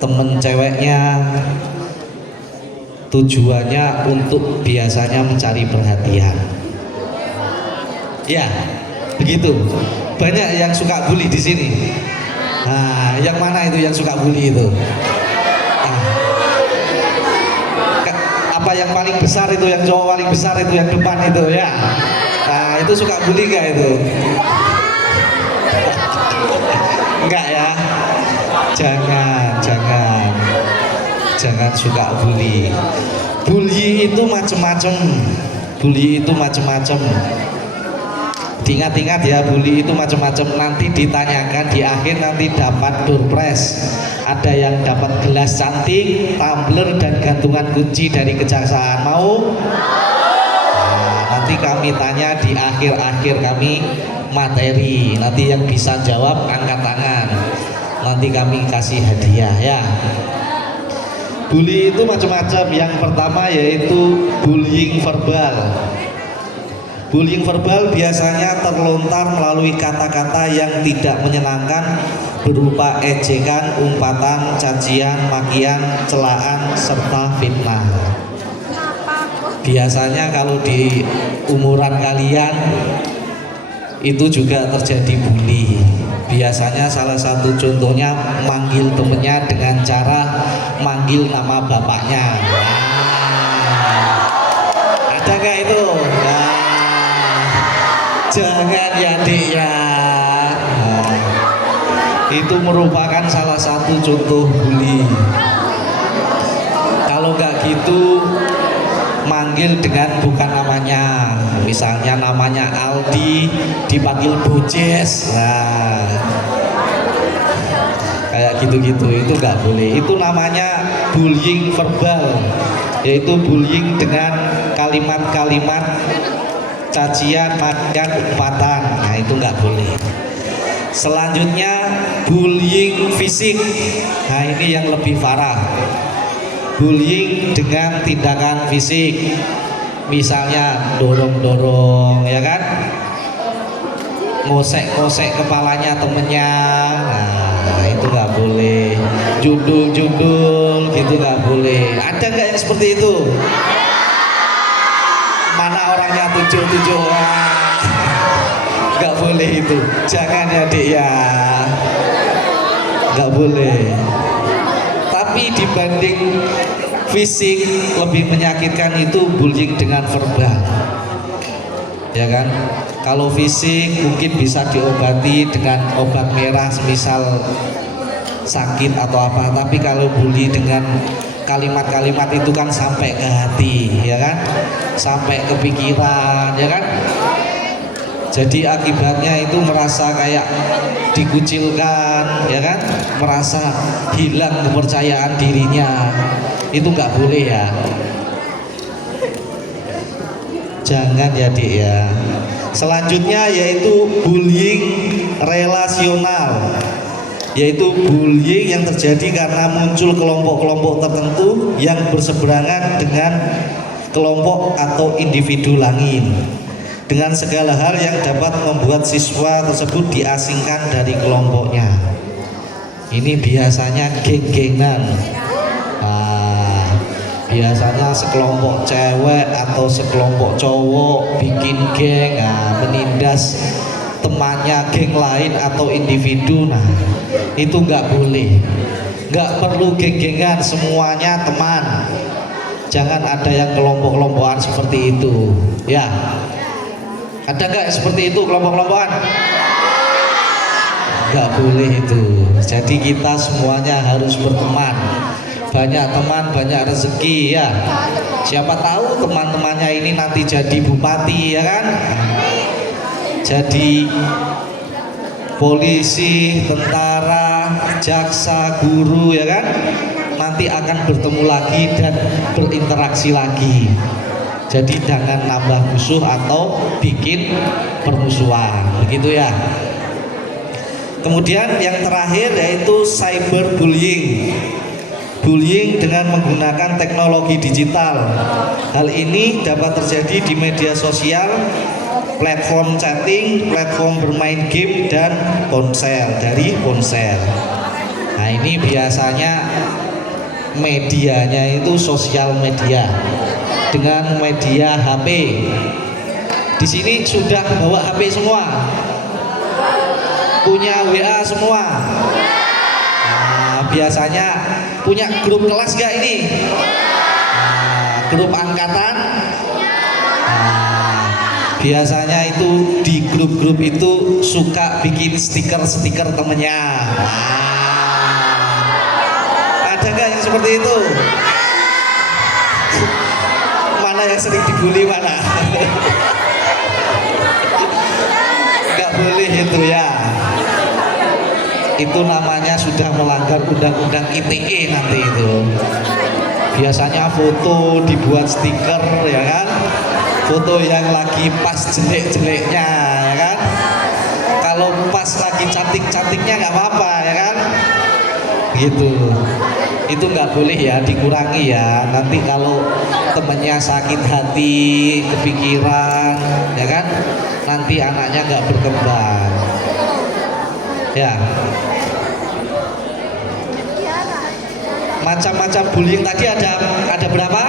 temen ceweknya, tujuannya untuk biasanya mencari perhatian. Ya, begitu. Banyak yang suka bully di sini. Nah, yang mana itu yang suka bully itu? Apa yang paling besar itu, yang cowok paling besar itu, yang depan itu ya? Nah, itu suka bully gak itu? Enggak ya? Jangan suka bully. Bully itu macam-macam. Diingat-ingat ya, bully itu macam-macam, nanti ditanyakan di akhir, nanti dapat door prize. Ada yang dapat gelas cantik, tumbler, dan gantungan kunci dari kejaksaan. Mau? Nah, nanti kami tanya di akhir-akhir kami materi. Nanti yang bisa jawab angkat tangan. Nanti kami kasih hadiah ya. Bully itu macam-macam. Yang pertama yaitu bullying verbal. Bullying verbal biasanya terlontar melalui kata-kata yang tidak menyenangkan berupa ejekan, umpatan, cacian, makian, celaan, serta fitnah. Biasanya kalau di umuran kalian itu juga terjadi bully. Biasanya salah satu contohnya manggil temennya dengan cara manggil nama bapaknya. Ada nggak itu? Jangan ya Dik ya. Itu merupakan salah satu contoh bully. Kalau nggak gitu manggil dengan bukan namanya. Misalnya namanya Aldi dipanggil Bojes. Nah, kayak gitu-gitu itu nggak boleh. Itu namanya bullying verbal, yaitu bullying dengan kalimat-kalimat cacian, makian, umpatan. Nah, itu nggak boleh. Selanjutnya bullying fisik. Nah, ini yang lebih parah. Bullying dengan tindakan fisik. Misalnya dorong-dorong, ya kan? Ngosek-ngosek kepalanya temennya. Nah, itu nggak boleh. Judul-judul gitu nggak boleh. Ada nggak yang seperti itu? Mana orangnya tunjuk-tunjuk? Nggak boleh itu. Jangan ya Dik ya. Nggak boleh. Tapi dibanding fisik lebih menyakitkan itu bullying dengan verbal. Ya kan? Kalau fisik mungkin bisa diobati dengan obat merah semisal sakit atau apa. Tapi kalau bully dengan kalimat-kalimat itu kan sampai ke hati, ya kan? Sampai ke pikiran, ya kan? Jadi akibatnya itu merasa kayak dikucilkan, ya kan? Merasa hilang kepercayaan dirinya. Itu nggak boleh ya. Jangan ya Dik ya. Selanjutnya yaitu bullying relasional, yaitu bullying yang terjadi karena muncul kelompok-kelompok tertentu yang berseberangan dengan kelompok atau individu lain dengan segala hal yang dapat membuat siswa tersebut diasingkan dari kelompoknya. Ini biasanya geng-gengan. Biasanya sekelompok cewek atau sekelompok cowok bikin geng, menindas temannya geng lain atau individu. Nah, itu nggak boleh. Nggak perlu geng-gengan, semuanya teman. Jangan ada yang kelompok-kelompokan seperti itu. Ya, ada nggak seperti itu kelompok-kelompokan? Nggak boleh itu. Jadi kita semuanya harus berteman. Banyak teman, banyak rezeki ya. Siapa tahu teman-temannya ini nanti jadi bupati, ya kan? Jadi polisi, tentara, jaksa, guru, ya kan? Nanti akan bertemu lagi dan berinteraksi lagi. Jadi jangan nambah musuh atau bikin permusuhan, begitu ya. Kemudian yang terakhir yaitu cyberbullying. Bullying dengan menggunakan teknologi digital. Hal ini dapat terjadi di media sosial, platform chatting, platform bermain game, dan ponsel, dari ponsel. Nah, ini biasanya medianya itu sosial media dengan media HP. Di sini sudah bawa HP semua, punya WA semua. Nah, biasanya punya grup kelas gak ini? Nah, grup angkatan? Nah, biasanya itu di grup-grup itu suka bikin stiker-stiker temennya. Nah, ada gak yang seperti itu? Mana yang sering dibully mana? boleh itu ya. Itu namanya sudah melanggar undang-undang ITE nanti itu. Biasanya foto dibuat stiker ya kan, foto yang lagi pas jelek-jeleknya ya kan, kalau pas lagi cantik-cantiknya nggak apa-apa ya kan, gitu. Itu nggak boleh ya, dikurangi ya. Nanti kalau temennya sakit hati, kepikiran ya kan, nanti anaknya nggak berkembang ya. Macam-macam bullying tadi ada berapa?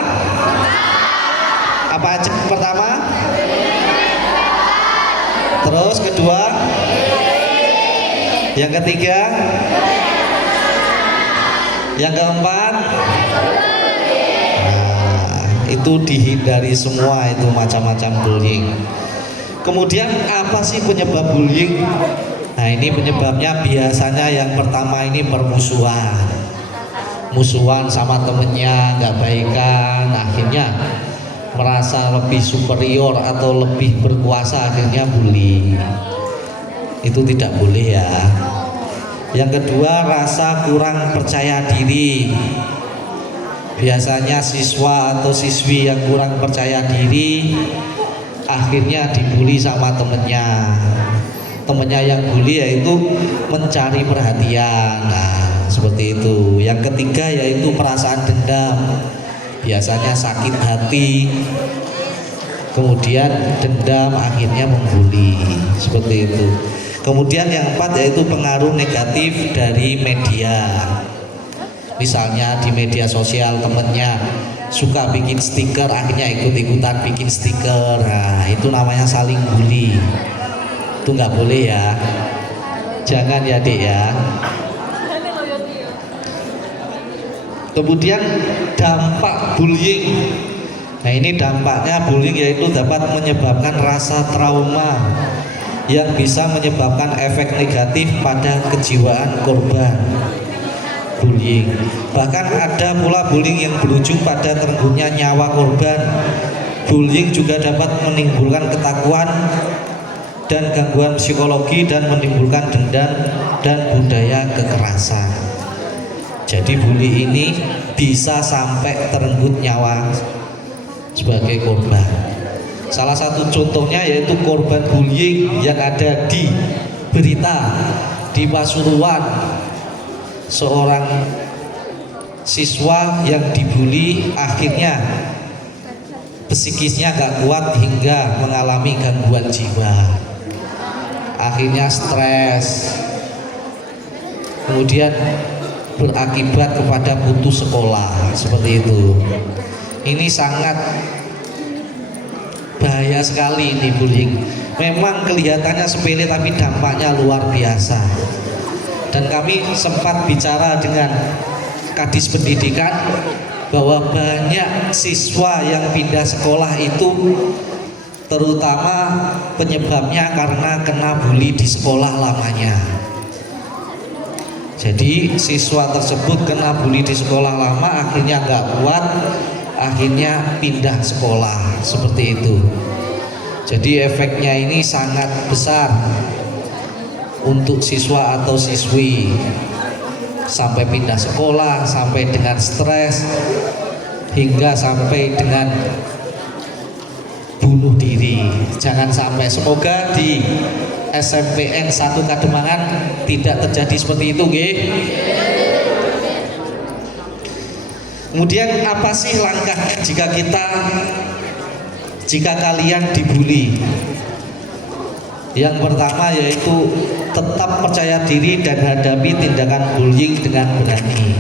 Apa aja? Pertama, terus kedua, yang ketiga, yang keempat. Nah, itu dihindari semua itu macam-macam bullying. Kemudian apa sih penyebab bullying? Nah, ini penyebabnya biasanya yang pertama ini permusuhan. Musuhan sama temennya, nggak baikan, akhirnya merasa lebih superior atau lebih berkuasa, akhirnya bully. Itu tidak boleh ya. Yang kedua, rasa kurang percaya diri. Biasanya siswa atau siswi yang kurang percaya diri akhirnya dibully sama temennya. Temennya yang bully yaitu mencari perhatian. Nah, seperti itu. Yang ketiga yaitu perasaan dendam. Biasanya sakit hati, kemudian dendam akhirnya membuli, seperti itu. Kemudian yang keempat yaitu pengaruh negatif dari media. Misalnya di media sosial temennya suka bikin stiker, akhirnya ikut-ikutan bikin stiker. Nah, itu namanya saling bully. Itu nggak boleh ya. Jangan ya Dek ya. Kemudian dampak bullying. Nah, ini dampaknya bullying yaitu dapat menyebabkan rasa trauma yang bisa menyebabkan efek negatif pada kejiwaan korban bullying. Bahkan ada pula bullying yang berujung pada terenggutnya nyawa korban. Bullying juga dapat menimbulkan ketakutan dan gangguan psikologi dan menimbulkan dendam dan budaya kekerasan. Jadi bully ini bisa sampai terenggut nyawa sebagai korban. Salah satu contohnya yaitu korban bullying yang ada di berita di Pasuruan. Seorang siswa yang dibully akhirnya psikisnya gak kuat hingga mengalami gangguan jiwa. Akhirnya stres. Kemudian berakibat kepada putus sekolah, seperti itu. Ini sangat bahaya sekali ini bullying. Memang kelihatannya sepele tapi dampaknya luar biasa. Dan kami sempat bicara dengan Kadis Pendidikan bahwa banyak siswa yang pindah sekolah itu terutama penyebabnya karena kena bully di sekolah lamanya. Jadi siswa tersebut kena bully di sekolah lama, akhirnya nggak kuat, akhirnya pindah sekolah, seperti itu. Jadi efeknya ini sangat besar untuk siswa atau siswi, sampai pindah sekolah, sampai dengan stres, hingga sampai dengan bunuh diri. Jangan sampai, semoga di SMPN 1 Kademangan tidak terjadi seperti itu, nggih. Kemudian apa sih langkahnya jika kalian dibully? Yang pertama yaitu tetap percaya diri dan hadapi tindakan bullying dengan berani.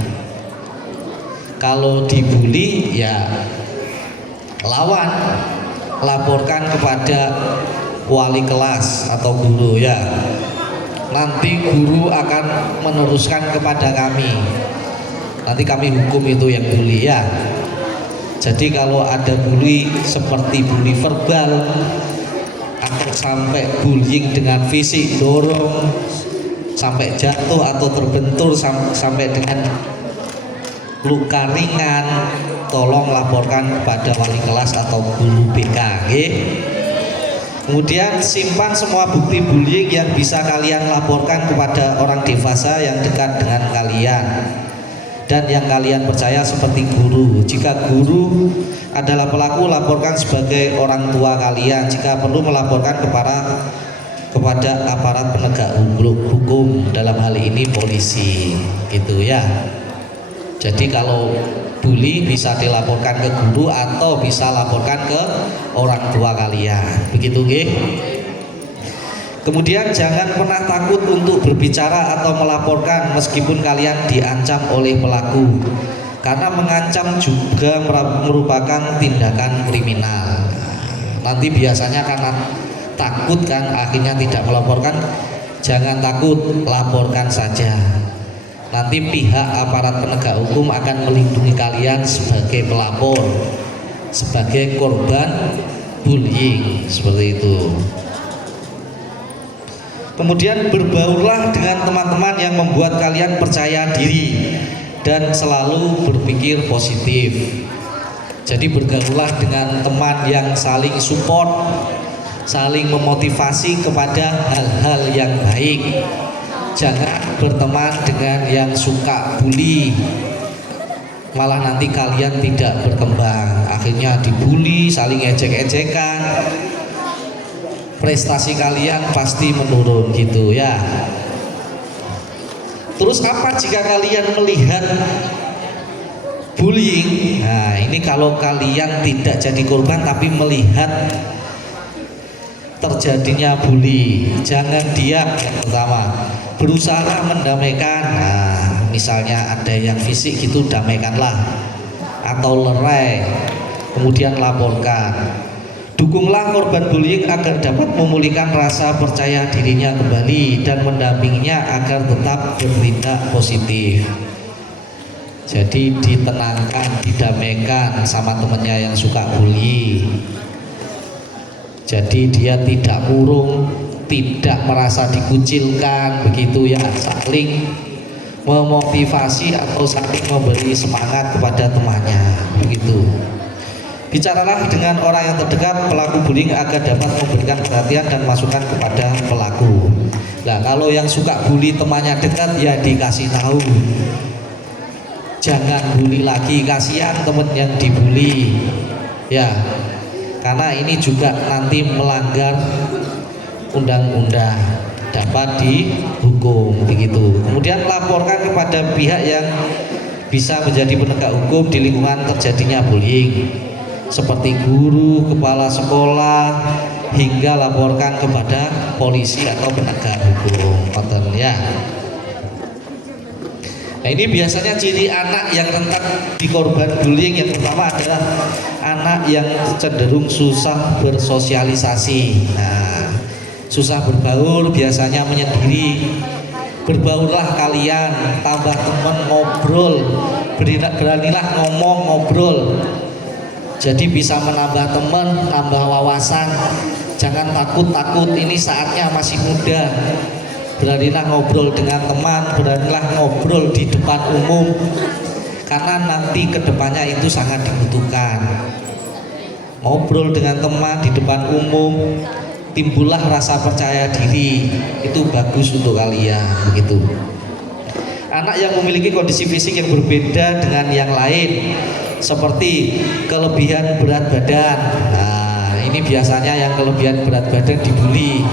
Kalau dibully ya lawan, laporkan kepada wali kelas atau guru ya. Nanti guru akan meneruskan kepada kami. Nanti kami hukum itu yang bully ya. Jadi kalau ada bully seperti bully verbal atau sampai bullying dengan fisik, dorong sampai jatuh atau terbentur sampai dengan luka ringan, tolong laporkan kepada wali kelas atau guru BK, nggih. Kemudian simpan semua bukti bullying yang bisa kalian laporkan kepada orang dewasa yang dekat dengan kalian dan yang kalian percaya seperti guru. Jika guru adalah pelaku, laporkan sebagai orang tua kalian. Jika perlu, melaporkan kepada aparat penegak hukum, dalam hal ini polisi, gitu ya. Jadi kalau bully bisa dilaporkan ke guru atau bisa laporkan ke orang tua kalian, begitu nggih. Kemudian jangan pernah takut untuk berbicara atau melaporkan meskipun kalian diancam oleh pelaku, karena mengancam juga merupakan tindakan kriminal. Nanti biasanya karena takut kan akhirnya tidak melaporkan. Jangan takut, laporkan saja. Nanti pihak aparat penegak hukum akan melindungi kalian sebagai pelapor, sebagai korban bullying, seperti itu. Kemudian berbaurlah dengan teman-teman yang membuat kalian percaya diri dan selalu berpikir positif. Jadi bergaullah dengan teman yang saling support, saling memotivasi kepada hal-hal yang baik. Jangan berteman dengan yang suka bully, malah nanti kalian tidak berkembang. Akhirnya dibully, saling ejek-ejekan, prestasi kalian pasti menurun, gitu ya. Terus apa jika kalian melihat bullying? Nah, ini kalau kalian tidak jadi korban tapi melihat terjadinya bully, jangan diam. Yang pertama, berusaha mendamaikan. Nah, misalnya ada yang fisik gitu, damaikanlah, atau lerai, kemudian laporkan. Dukunglah korban bullying agar dapat memulihkan rasa percaya dirinya kembali dan mendampinginya agar tetap bertindak positif. Jadi ditenangkan, didamaikan sama temannya yang suka bully. Jadi dia tidak murung, tidak merasa dikucilkan, begitu ya. Saling memotivasi atau saling memberi semangat kepada temannya, begitu. Bicaralah dengan orang yang terdekat pelaku bullying agar dapat memberikan perhatian dan masukan kepada pelaku. Nah, kalau yang suka bully temannya dekat, ya dikasih tahu. Jangan bully lagi, kasihan teman yang dibully. Ya, karena ini juga nanti melanggar undang-undang, dapat dihukum, begitu. Kemudian laporkan kepada pihak yang bisa menjadi penegak hukum di lingkungan terjadinya bullying, seperti guru, kepala sekolah, hingga laporkan kepada polisi atau penegak hukum. Ya. Nah, ini biasanya ciri anak yang rentan di korban bullying. Yang pertama adalah anak yang cenderung susah bersosialisasi. Nah, susah berbaur, biasanya menyendiri. Berbaurlah kalian, tambah teman, ngobrol, beranilah ngomong, ngobrol. Jadi bisa menambah teman, nambah wawasan. Jangan takut-takut, ini saatnya masih muda. Beranilah ngobrol dengan teman, beranilah ngobrol di depan umum, karena nanti kedepannya itu sangat dibutuhkan. Ngobrol dengan teman di depan umum, timbullah rasa percaya diri, itu bagus untuk kalian, begitu. Anak yang memiliki kondisi fisik yang berbeda dengan yang lain, seperti kelebihan berat badan. Nah, ini biasanya yang kelebihan berat badan dibully.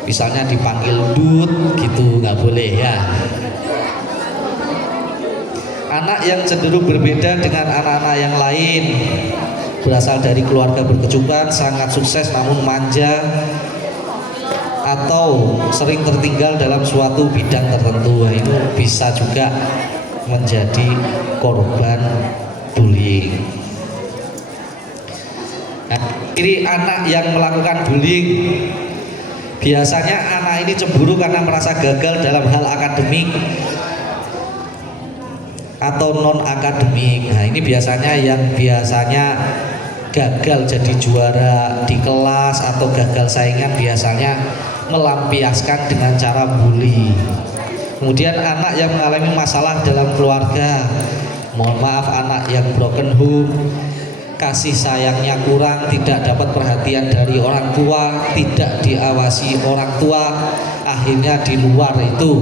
Misalnya dipanggil dut gitu, nggak boleh ya. Anak yang cenderung berbeda dengan anak-anak yang lain, berasal dari keluarga berkecukupan, sangat sukses namun manja, atau sering tertinggal dalam suatu bidang tertentu, itu bisa juga menjadi korban bullying. Nah, ini anak yang melakukan bullying, biasanya anak ini cemburu karena merasa gagal dalam hal akademik atau non akademik. Nah, ini biasanya yang biasanya gagal jadi juara di kelas atau gagal saingan biasanya melampiaskan dengan cara bully. Kemudian anak yang mengalami masalah dalam keluarga, mohon maaf, anak yang broken home, kasih sayangnya kurang, tidak dapat perhatian dari orang tua, tidak diawasi orang tua, akhirnya di luar itu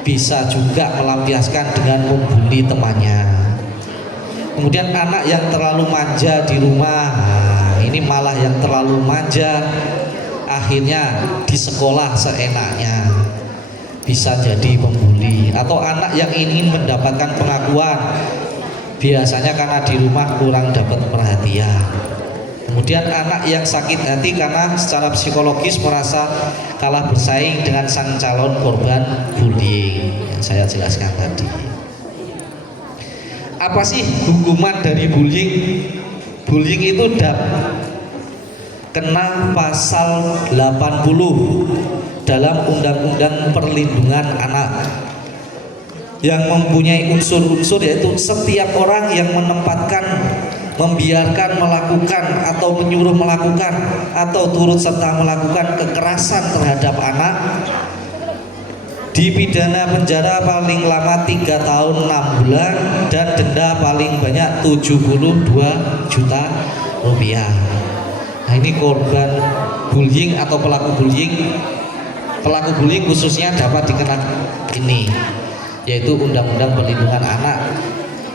bisa juga melampiaskan dengan membuli temannya. Kemudian anak yang terlalu manja di rumah, nah, ini malah yang terlalu manja akhirnya di sekolah seenaknya, bisa jadi pembuli. Atau anak yang ingin mendapatkan pengakuan, biasanya karena di rumah kurang dapat perhatian. Kemudian anak yang sakit hati karena secara psikologis merasa kalah bersaing dengan sang calon korban bullying yang saya jelaskan tadi. Apa sih hukuman dari bullying? Bullying itu kena pasal 80 dalam Undang-Undang Perlindungan Anak yang mempunyai unsur-unsur, yaitu setiap orang yang menempatkan, membiarkan melakukan atau menyuruh melakukan atau turut serta melakukan kekerasan terhadap anak dipidana penjara paling lama 3 tahun 6 bulan dan denda paling banyak 72 juta rupiah. Nah, ini korban bullying atau pelaku bullying khususnya dapat dikenakan ini, yaitu Undang-Undang Perlindungan Anak.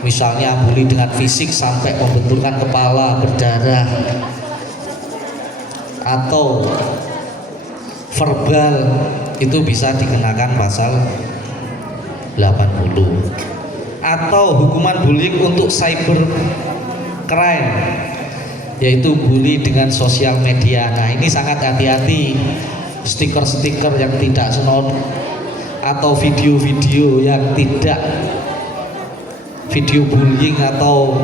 Misalnya bully dengan fisik sampai membenturkan kepala berdarah, atau verbal, itu bisa dikenakan pasal 80. Atau hukuman bullying untuk cyber crime, yaitu bully dengan sosial media. Nah, ini sangat hati-hati. Stiker-stiker yang tidak senonoh atau video-video yang tidak, video bullying atau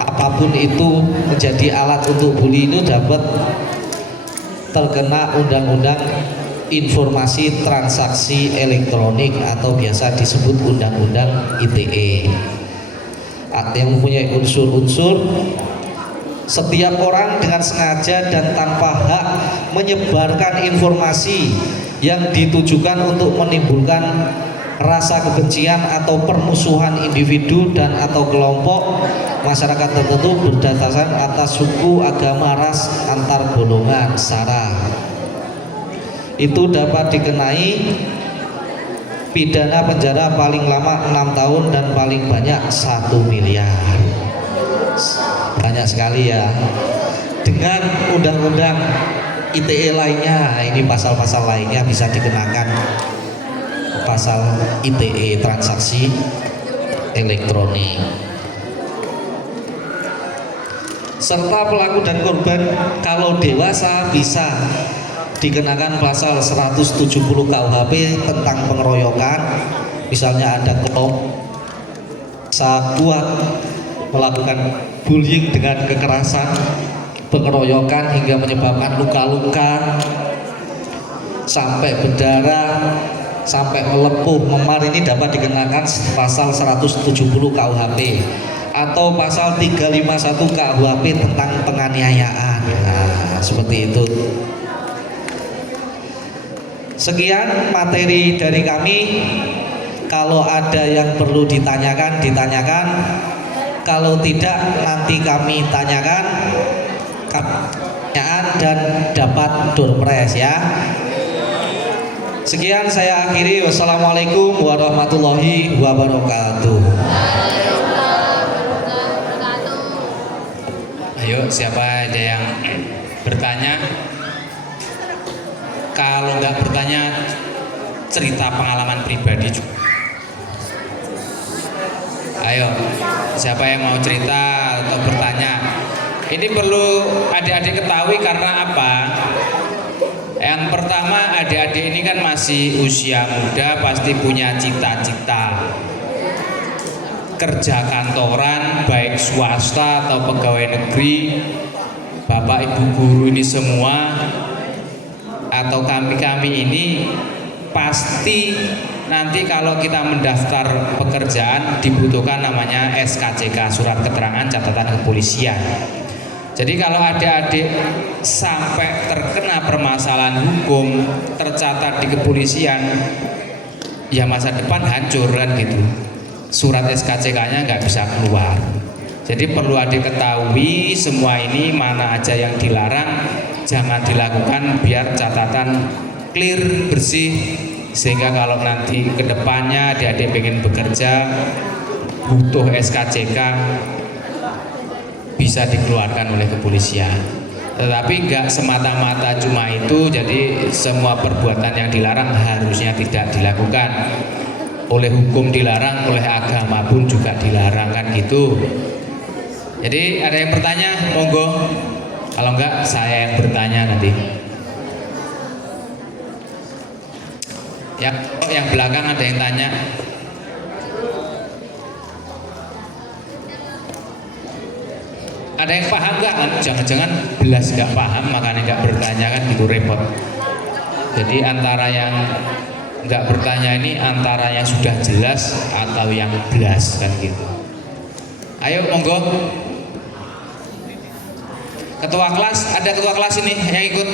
apapun itu menjadi alat untuk bully, itu dapat terkena Undang-Undang Informasi Transaksi Elektronik atau biasa disebut Undang-Undang ITE, yang mempunyai unsur-unsur setiap orang dengan sengaja dan tanpa hak menyebarkan informasi yang ditujukan untuk menimbulkan rasa kebencian atau permusuhan individu dan atau kelompok masyarakat tertentu berdasarkan atas suku, agama, ras, antar golongan, sara, itu dapat dikenai pidana penjara paling lama 6 tahun dan paling banyak 1 miliar. Banyak sekali ya. Dengan undang-undang ITE lainnya, ini pasal-pasal lainnya bisa dikenakan pasal ITE, transaksi elektronik. Serta pelaku dan korban kalau dewasa bisa dikenakan pasal 170 KUHP tentang pengeroyokan. Misalnya ada kelompok kuat melakukan bullying dengan kekerasan, pengeroyokan hingga menyebabkan luka-luka sampai berdarah, sampai melepuh, memar, ini dapat dikenakan pasal 170 KUHP atau pasal 351 KUHP tentang penganiayaan. Nah, seperti itu. Sekian materi dari kami. Kalau ada yang perlu ditanyakan, ditanyakan. Kalau tidak, nanti kami tanyakan dan dapat door prize ya. Sekian saya akhiri. Wassalamualaikum warahmatullahi wabarakatuh. Ayo, siapa ada yang bertanya? Kalau nggak bertanya, cerita pengalaman pribadi juga. Ayo, siapa yang mau cerita atau bertanya? Ini perlu adik-adik ketahui karena apa? Yang pertama, adik-adik ini kan masih usia muda, pasti punya cita-cita kerja kantoran, baik swasta atau pegawai negeri. Bapak ibu guru ini semua atau kami-kami ini pasti nanti kalau kita mendaftar pekerjaan dibutuhkan namanya SKCK, surat keterangan catatan kepolisian. Jadi kalau adik-adik sampai terkena permasalahan hukum, tercatat di kepolisian, ya masa depan hancur kan gitu. Surat SKCK-nya nggak bisa keluar. Jadi perlu adik ketahui semua ini mana aja yang dilarang jangan dilakukan biar catatan clear, bersih, sehingga kalau nanti kedepannya adik-adik pengen bekerja butuh SKCK bisa dikeluarkan oleh kepolisian. Tetapi enggak semata-mata cuma itu, jadi semua perbuatan yang dilarang harusnya tidak dilakukan. Oleh hukum dilarang, oleh agama pun juga dilarang, kan gitu. Jadi ada yang bertanya, monggo. Kalau enggak saya yang bertanya nanti. Yang belakang ada yang tanya. Ada yang paham nggak? Jangan-jangan belas nggak paham makanya nggak bertanya, kan gitu repot. Jadi antara yang nggak bertanya ini antara yang sudah jelas atau yang belas, kan gitu. Ayo monggo. Ketua kelas, ada ketua kelas ini yang ikut.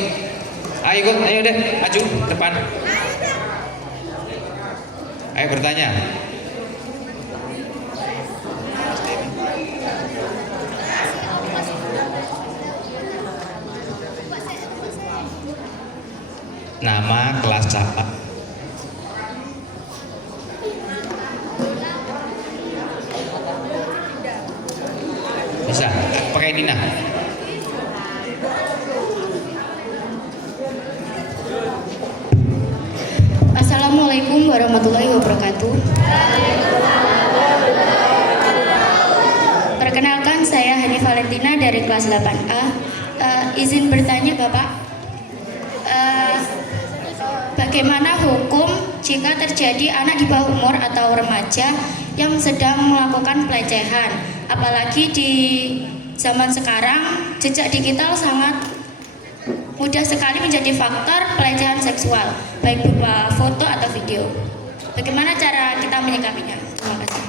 Ayo ikut, ayo deh, maju depan. Ayo bertanya. Nama, kelas siapa? Bisa, pakai Nina. Assalamualaikum warahmatullahi wabarakatuh. Perkenalkan, saya Hani Valentina dari kelas 8A. Izin bertanya Bapak, bagaimana hukum jika terjadi anak di bawah umur atau remaja yang sedang melakukan pelecehan? Apalagi di zaman sekarang, jejak digital sangat mudah sekali menjadi faktor pelecehan seksual, baik berupa foto atau video. Bagaimana cara kita menyikapinya? Terima kasih.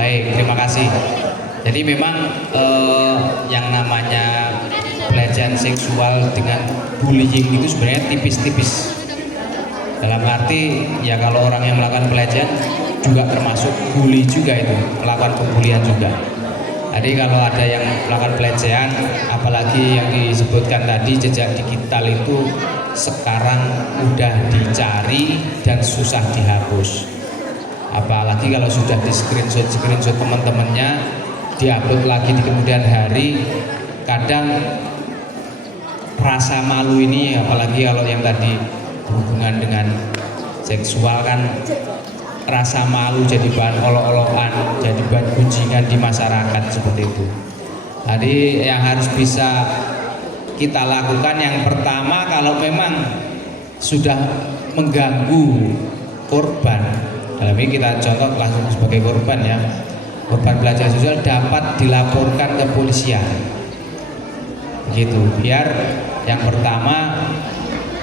Baik, terima kasih. Jadi memang yang namanya pelecehan seksual dengan bullying itu sebenarnya tipis-tipis. Dalam arti ya kalau orang yang melakukan pelecehan juga termasuk bully juga, itu melakukan pembulian juga. Jadi kalau ada yang melakukan pelecehan, apalagi yang disebutkan tadi jejak digital itu sekarang mudah dicari dan susah dihapus. Apalagi kalau sudah di screenshot teman-temannya, diupload lagi di kemudian hari, kadang rasa malu ini, apalagi kalau yang tadi hubungan dengan seksual, kan rasa malu jadi bahan olok-olokan, jadi bahan gunjingan di masyarakat seperti itu. Jadi yang harus bisa kita lakukan, yang pertama kalau memang sudah mengganggu korban, dalam ini kita contoh langsung sebagai korban ya, korban pelecehan seksual dapat dilaporkan ke polisian, begitu, biar yang pertama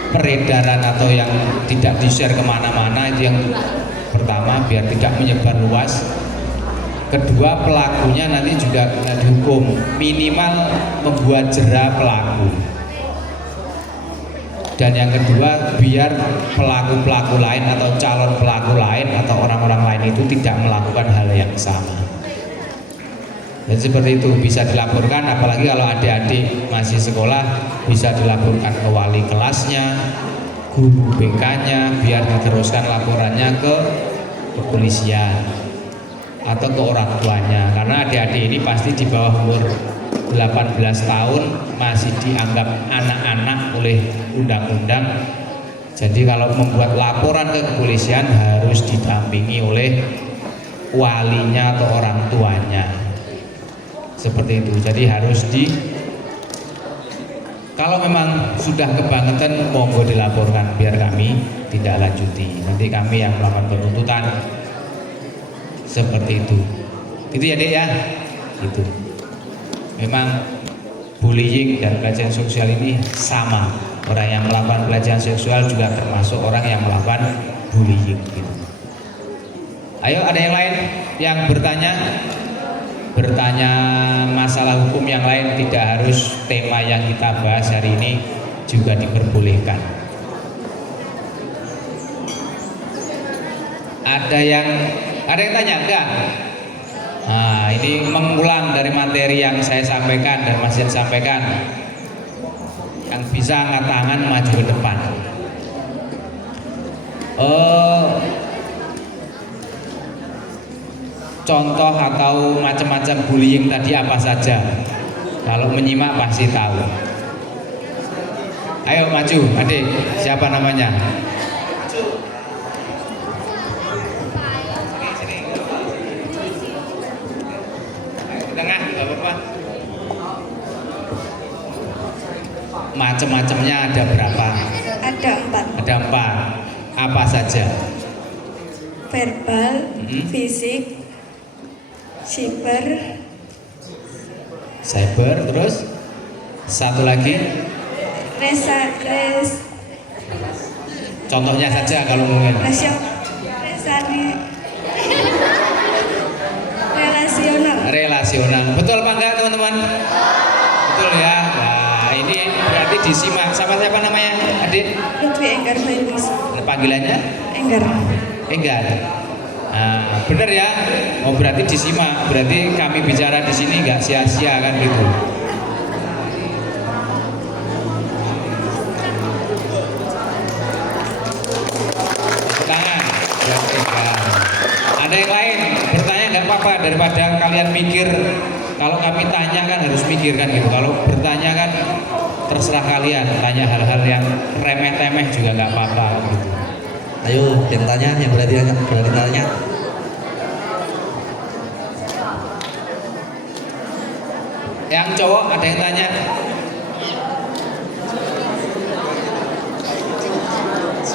peredaran atau yang tidak di-share kemana-mana itu yang pertama, biar tidak menyebar luas. Kedua, pelakunya nanti juga dihukum, minimal membuat jera pelaku. Dan yang kedua, biar pelaku-pelaku lain atau calon pelaku lain atau orang-orang lain itu tidak melakukan hal yang sama. Dan seperti itu bisa dilaporkan, apalagi kalau adik-adik masih sekolah bisa dilaporkan ke wali kelasnya, guru BK-nya, biar diteruskan laporannya ke kepolisian atau ke orang tuanya. Karena adik-adik ini pasti di bawah umur 18 tahun, masih dianggap anak-anak oleh undang-undang. Jadi kalau membuat laporan ke kepolisian harus didampingi oleh walinya atau orang tuanya. Seperti itu. Jadi harus Kalau memang sudah kebangetan, monggo dilaporkan biar kami tidak lanjuti. Nanti kami yang melakukan penuntutan seperti itu. Gitu ya Dek ya. Gitu. Memang bullying dan pelecehan seksual ini sama. Orang yang melakukan pelecehan seksual juga termasuk orang yang melakukan bullying. Gitu. Ayo, ada yang lain yang bertanya masalah hukum yang lain, tidak harus tema yang kita bahas hari ini, juga diperbolehkan. Ada yang tanya enggak? Nah, ini mengulang dari materi yang saya sampaikan dan masih sampaikan. Yang bisa angkat tangan maju ke depan. Contoh atau macam-macam bullying tadi apa saja? Kalau menyimak pasti tahu. Ayo maju, adik. Siapa namanya? Sini. Ayo, di tengah, nggak apa-apa. Macam-macamnya ada berapa? Ada 4. Ada 4. Apa saja? Verbal, fisik, cyber, terus satu lagi. Contohnya saja kalau mungkin. Relasional. Betul apa enggak teman-teman? Betul ya. Nah, ini berarti disimak. Sama siapa namanya? Adik? Lutfi Enggar Fairis. Panggilannya? Enggar. Nah, benar ya. Oh, berarti disimak. Berarti kami bicara di sini nggak sia-sia kan gitu. Tangan. Ada yang lain? Bertanya nggak apa-apa, daripada kalian mikir. Kalau kami tanya kan harus mikir kan gitu. Kalau bertanya kan terserah kalian. Tanya hal-hal yang remeh-temeh juga nggak apa-apa gitu. Ayo, yang tanya, yang berarti tanya. Yang cowok ada yang tanya?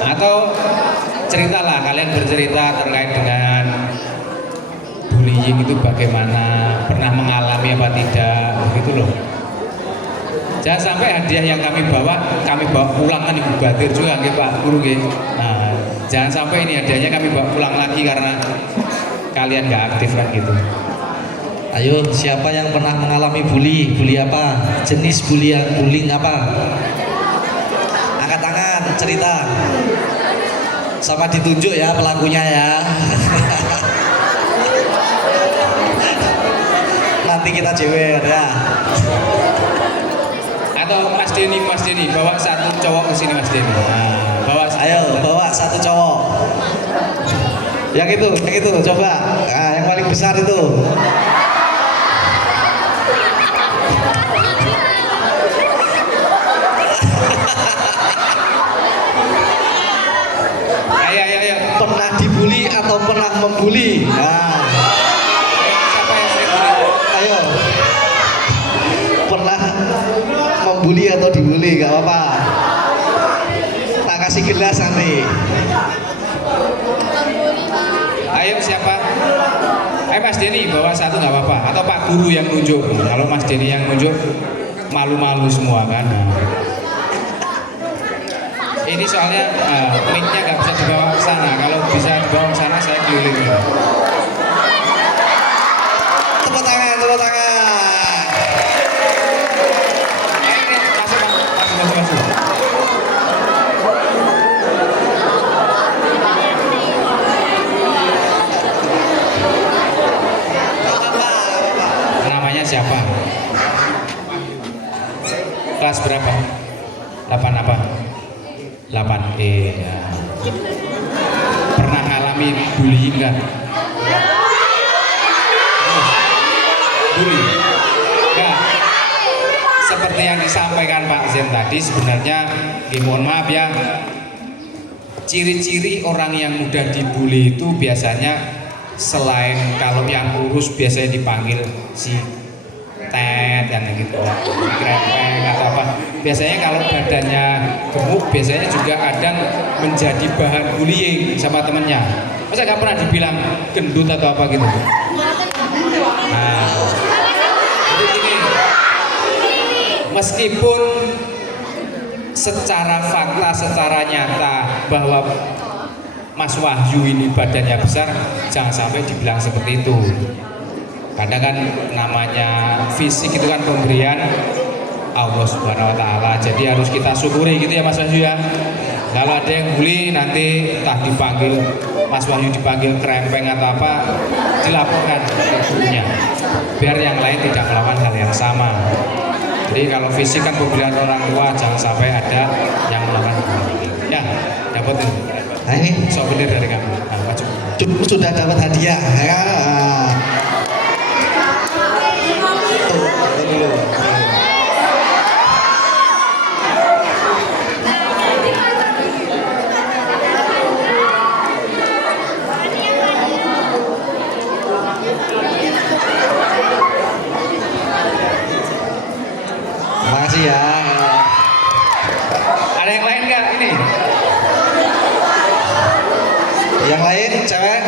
Atau ceritalah, kalian bercerita terkait dengan bullying itu bagaimana, pernah mengalami apa tidak, begitu loh. Jangan sampai hadiah yang kami bawa pulang kan Ibu Batir juga nggih Pak Guru nggih. Nah, jangan sampai ini hadiahnya kami bawa pulang lagi karena kalian nggak aktif kan gitu. Ayo, siapa yang pernah mengalami bully? Bully apa? Jenis bullying apa? Angkat tangan, cerita. Sama ditunjuk ya pelakunya ya. Nanti kita jewer ya. Atau Mas Denny bawa satu cowok ke sini Mas Denny. Nah, bawa satu cowok. Yang itu coba. Nah, yang paling besar itu. Ayo. Pernah dibully atau pernah membuli? Nah. Siapa yang sering bully? Ayo. Pernah membuli atau dibully? Gak apa-apa. Tak kasih gelas nanti. Ayo siapa? Ayo Mas Denny bawa satu nggak apa-apa. Atau Pak Guru yang nunjuk. Kalau Mas Denny yang nunjuk malu-malu semua kan. Ini soalnya mic-nya nggak bisa dibawa ke sana. Kalau bisa dibawa ke sana saya keliling. Tepuk tangan. Masuk. Namanya siapa? Kelas berapa? 8 apa? 8E ya. Pernah ngalami bullying nggak? Bully? Nggak. Seperti yang disampaikan Pak Zen tadi, sebenarnya mohon maaf ya, ciri-ciri orang yang mudah dibully itu biasanya selain kalau yang kurus biasanya dipanggil si tet yang gitu, krempeng atau apa. Biasanya kalau badannya gemuk biasanya juga kadang menjadi bahan bullying sama temennya. Masa nggak pernah dibilang gendut atau apa gitu? Nah, jadi gini, meskipun secara fakta, secara nyata bahwa Mas Wahyu ini badannya besar, jangan sampai dibilang seperti itu. Karena kan namanya fisik itu kan pemberian Allah Subhanahu wa taala. Jadi harus kita syukuri gitu ya Mas Wahyu ya. Kalau ada yang bully nanti entah dipanggil Mas Wahyu dipanggil krempeng atau apa, dilaporkan ke gurunya. Biar yang lain tidak melakukan hal yang sama. Jadi kalau fisik kan pemberian orang tua, jangan sampai ada yang melakukan hal ini. Ya, dapat itu. Nah ini Souvenir dari kamu. Nah, maju. sudah dapat hadiah ya. Tuh dulu. Makasih ya. Ada yang lain nggak ini? Yang lain cewek,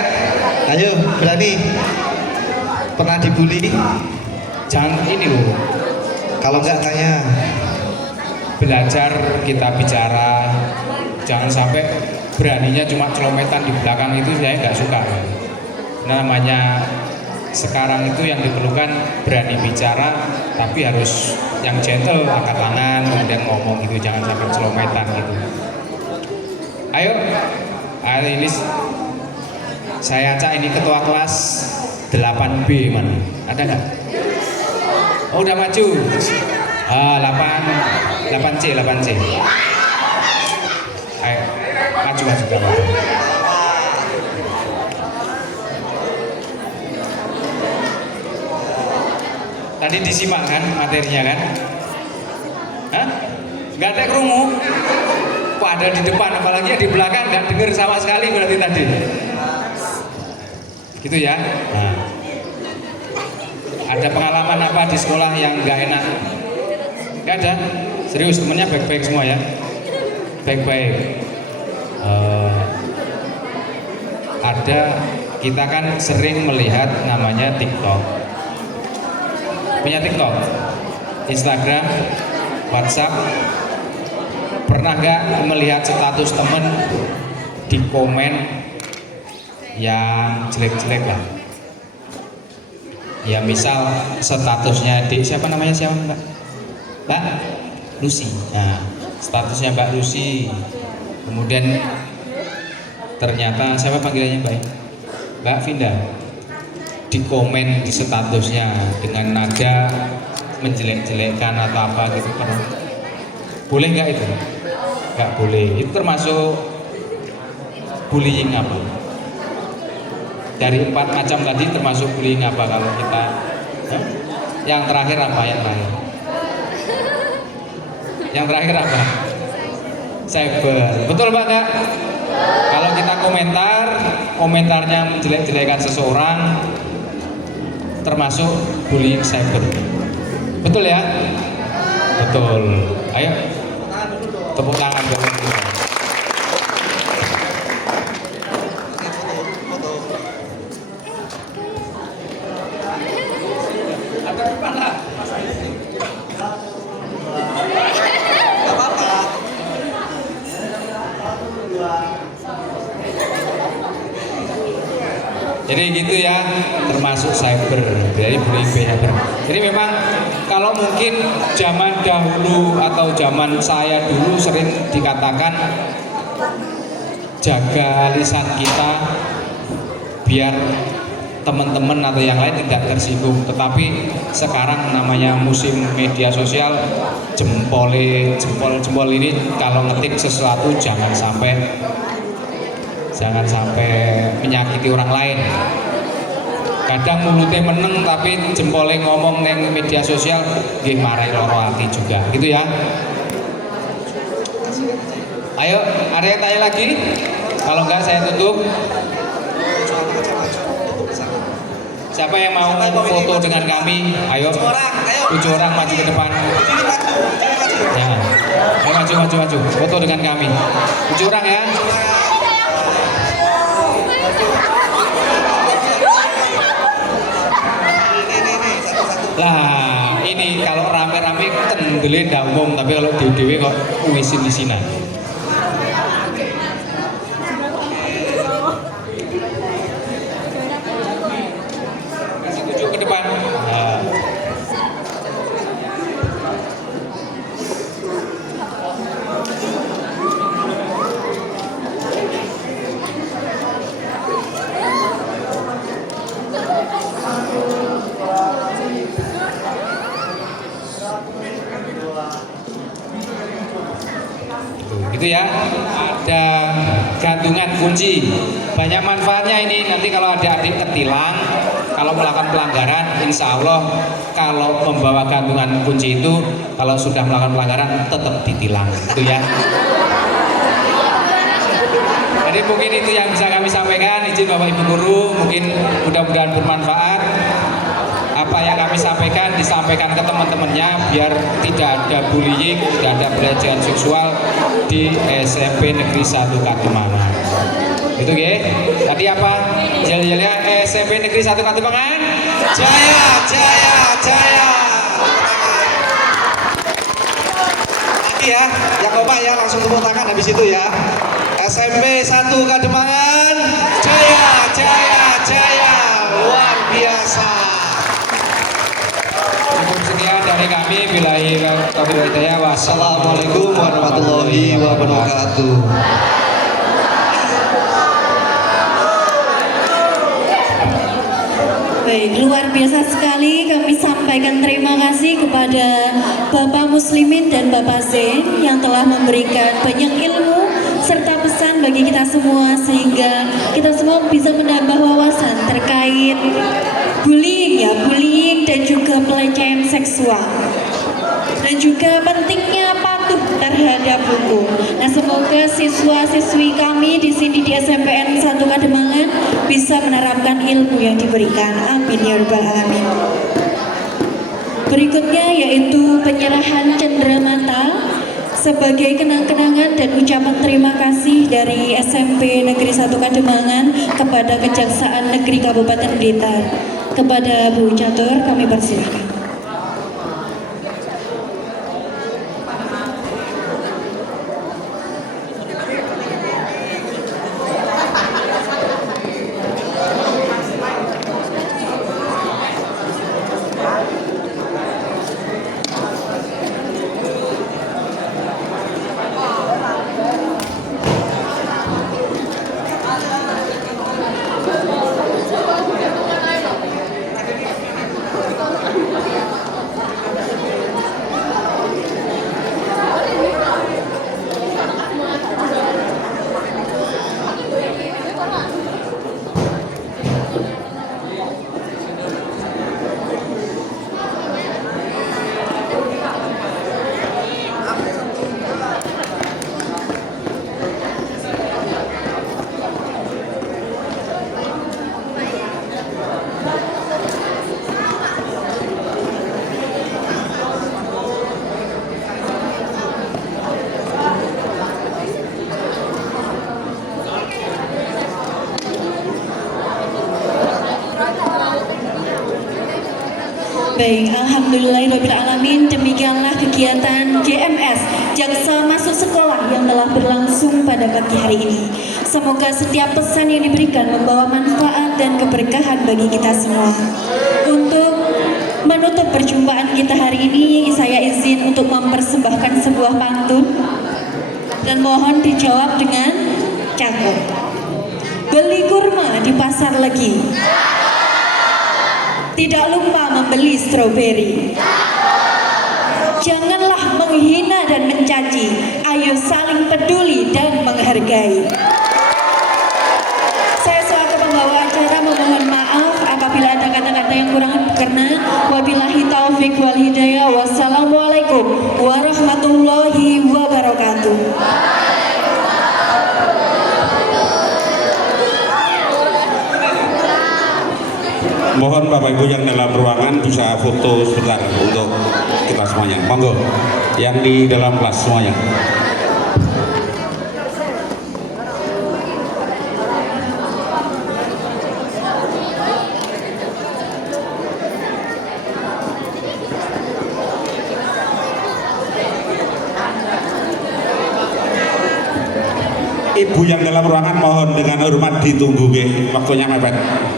ayo berani. Pernah dibully? Jangan ini loh. Kalau enggak tanya. Belajar kita bicara, jangan sampai beraninya cuma celometan di belakang, itu saya nggak suka. Nah, namanya sekarang itu yang diperlukan berani bicara, tapi harus yang gentle, angkat tangan, kemudian ngomong gitu, jangan sampai celometan gitu. Ayo, ini saya acak ini ketua kelas 8B mana? Ada nggak? Oh udah maju. 8C. Ayo, maju gak apa-apa. Tadi disimak kan materinya kan? Hah? Nggak ada kerungu? Kok ada di depan, apalagi yang di belakang nggak dengar sama sekali berarti tadi. Gitu ya? Nah. Ada pengalaman apa di sekolah yang nggak enak? Nggak ada? Serius, temennya baik-baik semua ya? Baik-baik. Ada, kita kan sering melihat namanya TikTok. Punya TikTok, Instagram, WhatsApp. Pernah nggak melihat status temen di komen yang jelek-jelek lah? Ya misal statusnya siapa namanya Mbak? Mbak Lucy. Nah, statusnya Mbak Lucy. Kemudian ternyata siapa panggilannya Mbak? Mbak Vinda. Di komen di statusnya dengan nada menjelek-jelekan atau apa gitu, pernah? Boleh nggak itu? Nggak boleh. Itu termasuk bullying apa? Dari 4 macam tadi termasuk bullying apa kalau kita? Yang terakhir apa? Yang terakhir apa? Cyber. Betul Mbak Kak? Kalau kita komentarnya menjelek-jelekan seseorang, termasuk bullying cyber. Betul ya? Betul. Ayo, tepuk tangan buat kita. Ada kepala. Jadi gitu ya, termasuk cyber, jadi bullying cyber. Jadi memang kalau mungkin zaman dahulu atau zaman saya dulu sering dikatakan jaga lisan kita biar teman-teman atau yang lain tidak tersinggung. Tetapi sekarang namanya musim media sosial, jempol ini kalau ngetik sesuatu jangan sampai menyakiti orang lain. Kadang mulutnya meneng tapi jempolnya ngomong neng media sosial nggih marai loro ati juga. Gitu ya. Ayo, ada yang tanya lagi? Kalau enggak saya tutup. Siapa yang mau foto dengan kami? Ayo. 7 orang maju ke depan. Ya. Ayo maju. Foto dengan kami. 7 orang ya. Lah, ini kalau rame-rame kendele ndak umum, tapi kalau dewe-dewe kok wisin-wisinan. Kasih 7 ke depan. Nah. Gitu ya, ada gantungan kunci, banyak manfaatnya ini. Nanti kalau ada adik ketilang, kalau melakukan pelanggaran, insya Allah kalau membawa gantungan kunci itu, kalau sudah melakukan pelanggaran tetap ditilang, gitu ya. Jadi mungkin itu yang bisa kami sampaikan. Izin Bapak Ibu Guru, mungkin mudah-mudahan bermanfaat. Apa yang kami sampaikan disampaikan ke teman-temannya biar tidak ada bullying, tidak ada pelecehan seksual di SMP Negeri 1 Katumangan. Itu ya. Tadi apa? Jel-jelnya SMP Negeri 1 Katumangan. Jaya, jaya, jaya. Lagi ya, yang kompak ya langsung tepuk tangan habis itu ya. SMP 1 Katumangan. Jaya, jaya, jaya. Luar biasa. Sekian dari kami. Billahi taufiq wal hidayah. Wassalamualaikum warahmatullahi wabarakatuh. Baik, luar biasa sekali kami sampaikan terima kasih kepada Bapak Muslimin dan Bapak Zain yang telah memberikan banyak ilmu serta pesan bagi kita semua sehingga kita semua bisa menambah wawasan terkait bullying dan juga pelecehan seksual dan juga pentingnya patuh terhadap hukum. Nah, semoga siswa-siswi kami di sini di SMPN 1 Kademangan bisa menerapkan ilmu yang diberikan. Amin ya rabbal alamin. Berikutnya yaitu penyerahan cenderamata sebagai kenang-kenangan dan ucapan terima kasih dari SMP Negeri 1 Kademangan kepada Kejaksaan Negeri Kabupaten Blitar. Kepada Bu Catur kami persilakan. Baik, alhamdulillahirrahmanirrahim. Demikianlah kegiatan JMS Jaksa Masuk Sekolah yang telah berlangsung pada pagi hari ini. Semoga setiap pesan yang diberikan membawa manfaat dan keberkahan bagi kita semua. Untuk menutup perjumpaan kita hari ini, saya izin untuk mempersembahkan sebuah pantun dan mohon dijawab dengan cakep. Beli kurma di pasar Legi, tidak lupa membeli stroberi. Janganlah menghina dan mencaci, ayo saling peduli dan menghargai. Saya selaku pembawa acara memohon maaf apabila ada kata-kata yang kurang berkenan. Wabillahi taufik wal hidayah. Wassalamualaikum warahmatullahi wabarakatuh. mohon Bapak Ibu yang dalam ruangan bisa foto sebentar untuk kita semuanya. Monggo, yang di dalam kelas semuanya. Ibu yang dalam ruangan mohon dengan hormat ditunggu, waktunya mepet.